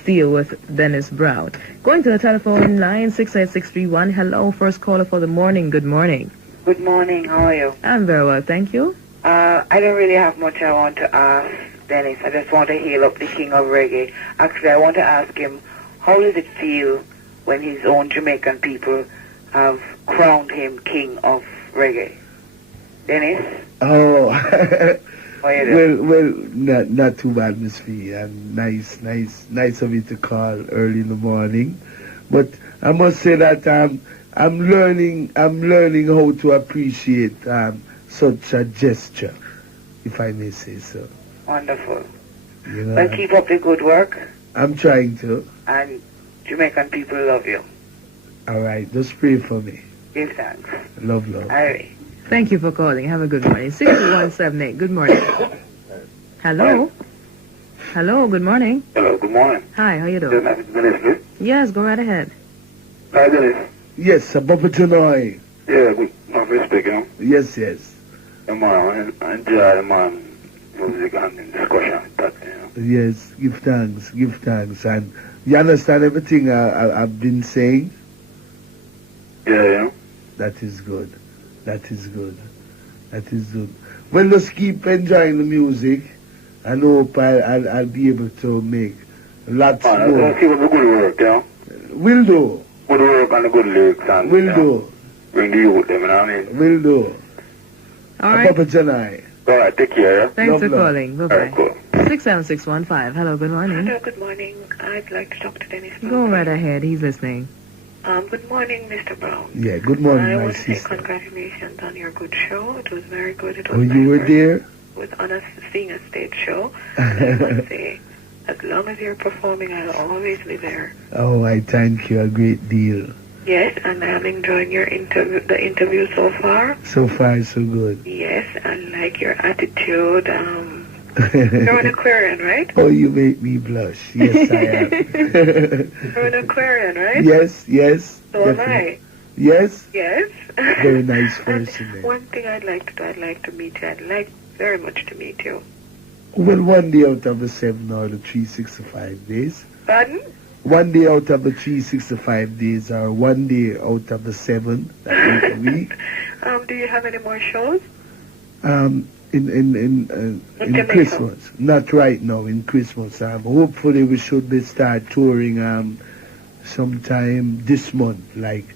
Steel with Dennis Brown. Going to the telephone line, 68631. Hello, first caller for the morning. Good morning. Good morning. How are you? I'm very well, thank you. I don't really have much I want to ask Dennis. I just want to hail up the king of reggae. Actually, I want to ask him, how does it feel when his own Jamaican people have crowned him king of reggae? Dennis? Oh, well, not too bad, Miss Fee. And nice of you to call early in the morning. But I must say that I'm learning how to appreciate such a gesture, if I may say so. Wonderful. Well, keep up the good work. I'm trying to. And Jamaican people love you. All right, just pray for me. Give thanks. Love. All right. Thank you for calling. Have a good morning. 6178. Good morning. Hello. Hello. Good morning. Hello. Good morning. Hi. How you doing? Dennis. Yes. Go right ahead. Hi, Dennis. Yes, Baba Tanoi. Yeah. Good. I'm speaking. Yes. I enjoy the music and discussion. But, Yes. Give thanks. And you understand everything I've been saying? Yeah. That is good. Well, let's keep enjoying the music and hope I'll be able to make lots more. Let's keep up the good work, Will do. Good work and the good lyrics. And, Will do. Bring the youth them, you know what I mean? Will do. All right. Papa Janai. All right, take care, Thanks Love. for calling. Bye-bye. All right, cool. 67615. Hello, good morning. Hello, good morning. I'd like to talk to Dennis Brown. Go right ahead. He's listening. Good morning, Mr. Brown. Yeah, good morning, I my want to say sister. congratulations on your good show. It was very good. It was Oh, you were there? It was on seeing a stage show. And I must say, as long as you're performing, I'll always be there. Oh, I thank you a great deal. Yes, and I'm enjoying the interview so far. So far, so good. Yes, I like your attitude. You're an Aquarian, right? Oh, you make me blush. Yes, I am. You're an Aquarian, right? Yes. So am I. Yes? Yes. Very nice person. And one thing I'd like to do, I'd like to meet you. I'd like very much to meet you. Well, one day out of the 7 or the 365 days. Pardon? One day out of the 365 days or one day out of the 7 that make a week. Do you have any more shows? In Christmas. Not right now, in Christmas. Hopefully we should be start touring sometime this month, like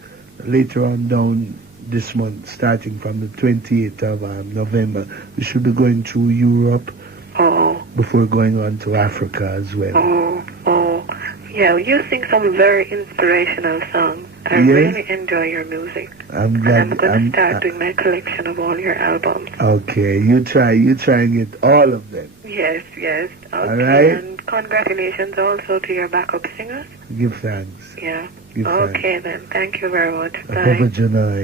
later on down this month, starting from the 28th of November. We should be going through Europe before going on to Africa as well. Yeah, you sing some very inspirational songs. I really enjoy your music. I'm glad. And I'm going to start doing my collection of all your albums. Okay, you try and get all of them. Yes. Okay. All right. And congratulations also to your backup singers. Give thanks. Yeah. Give okay thanks. then. Thank you very much. Bye. Papa Janai.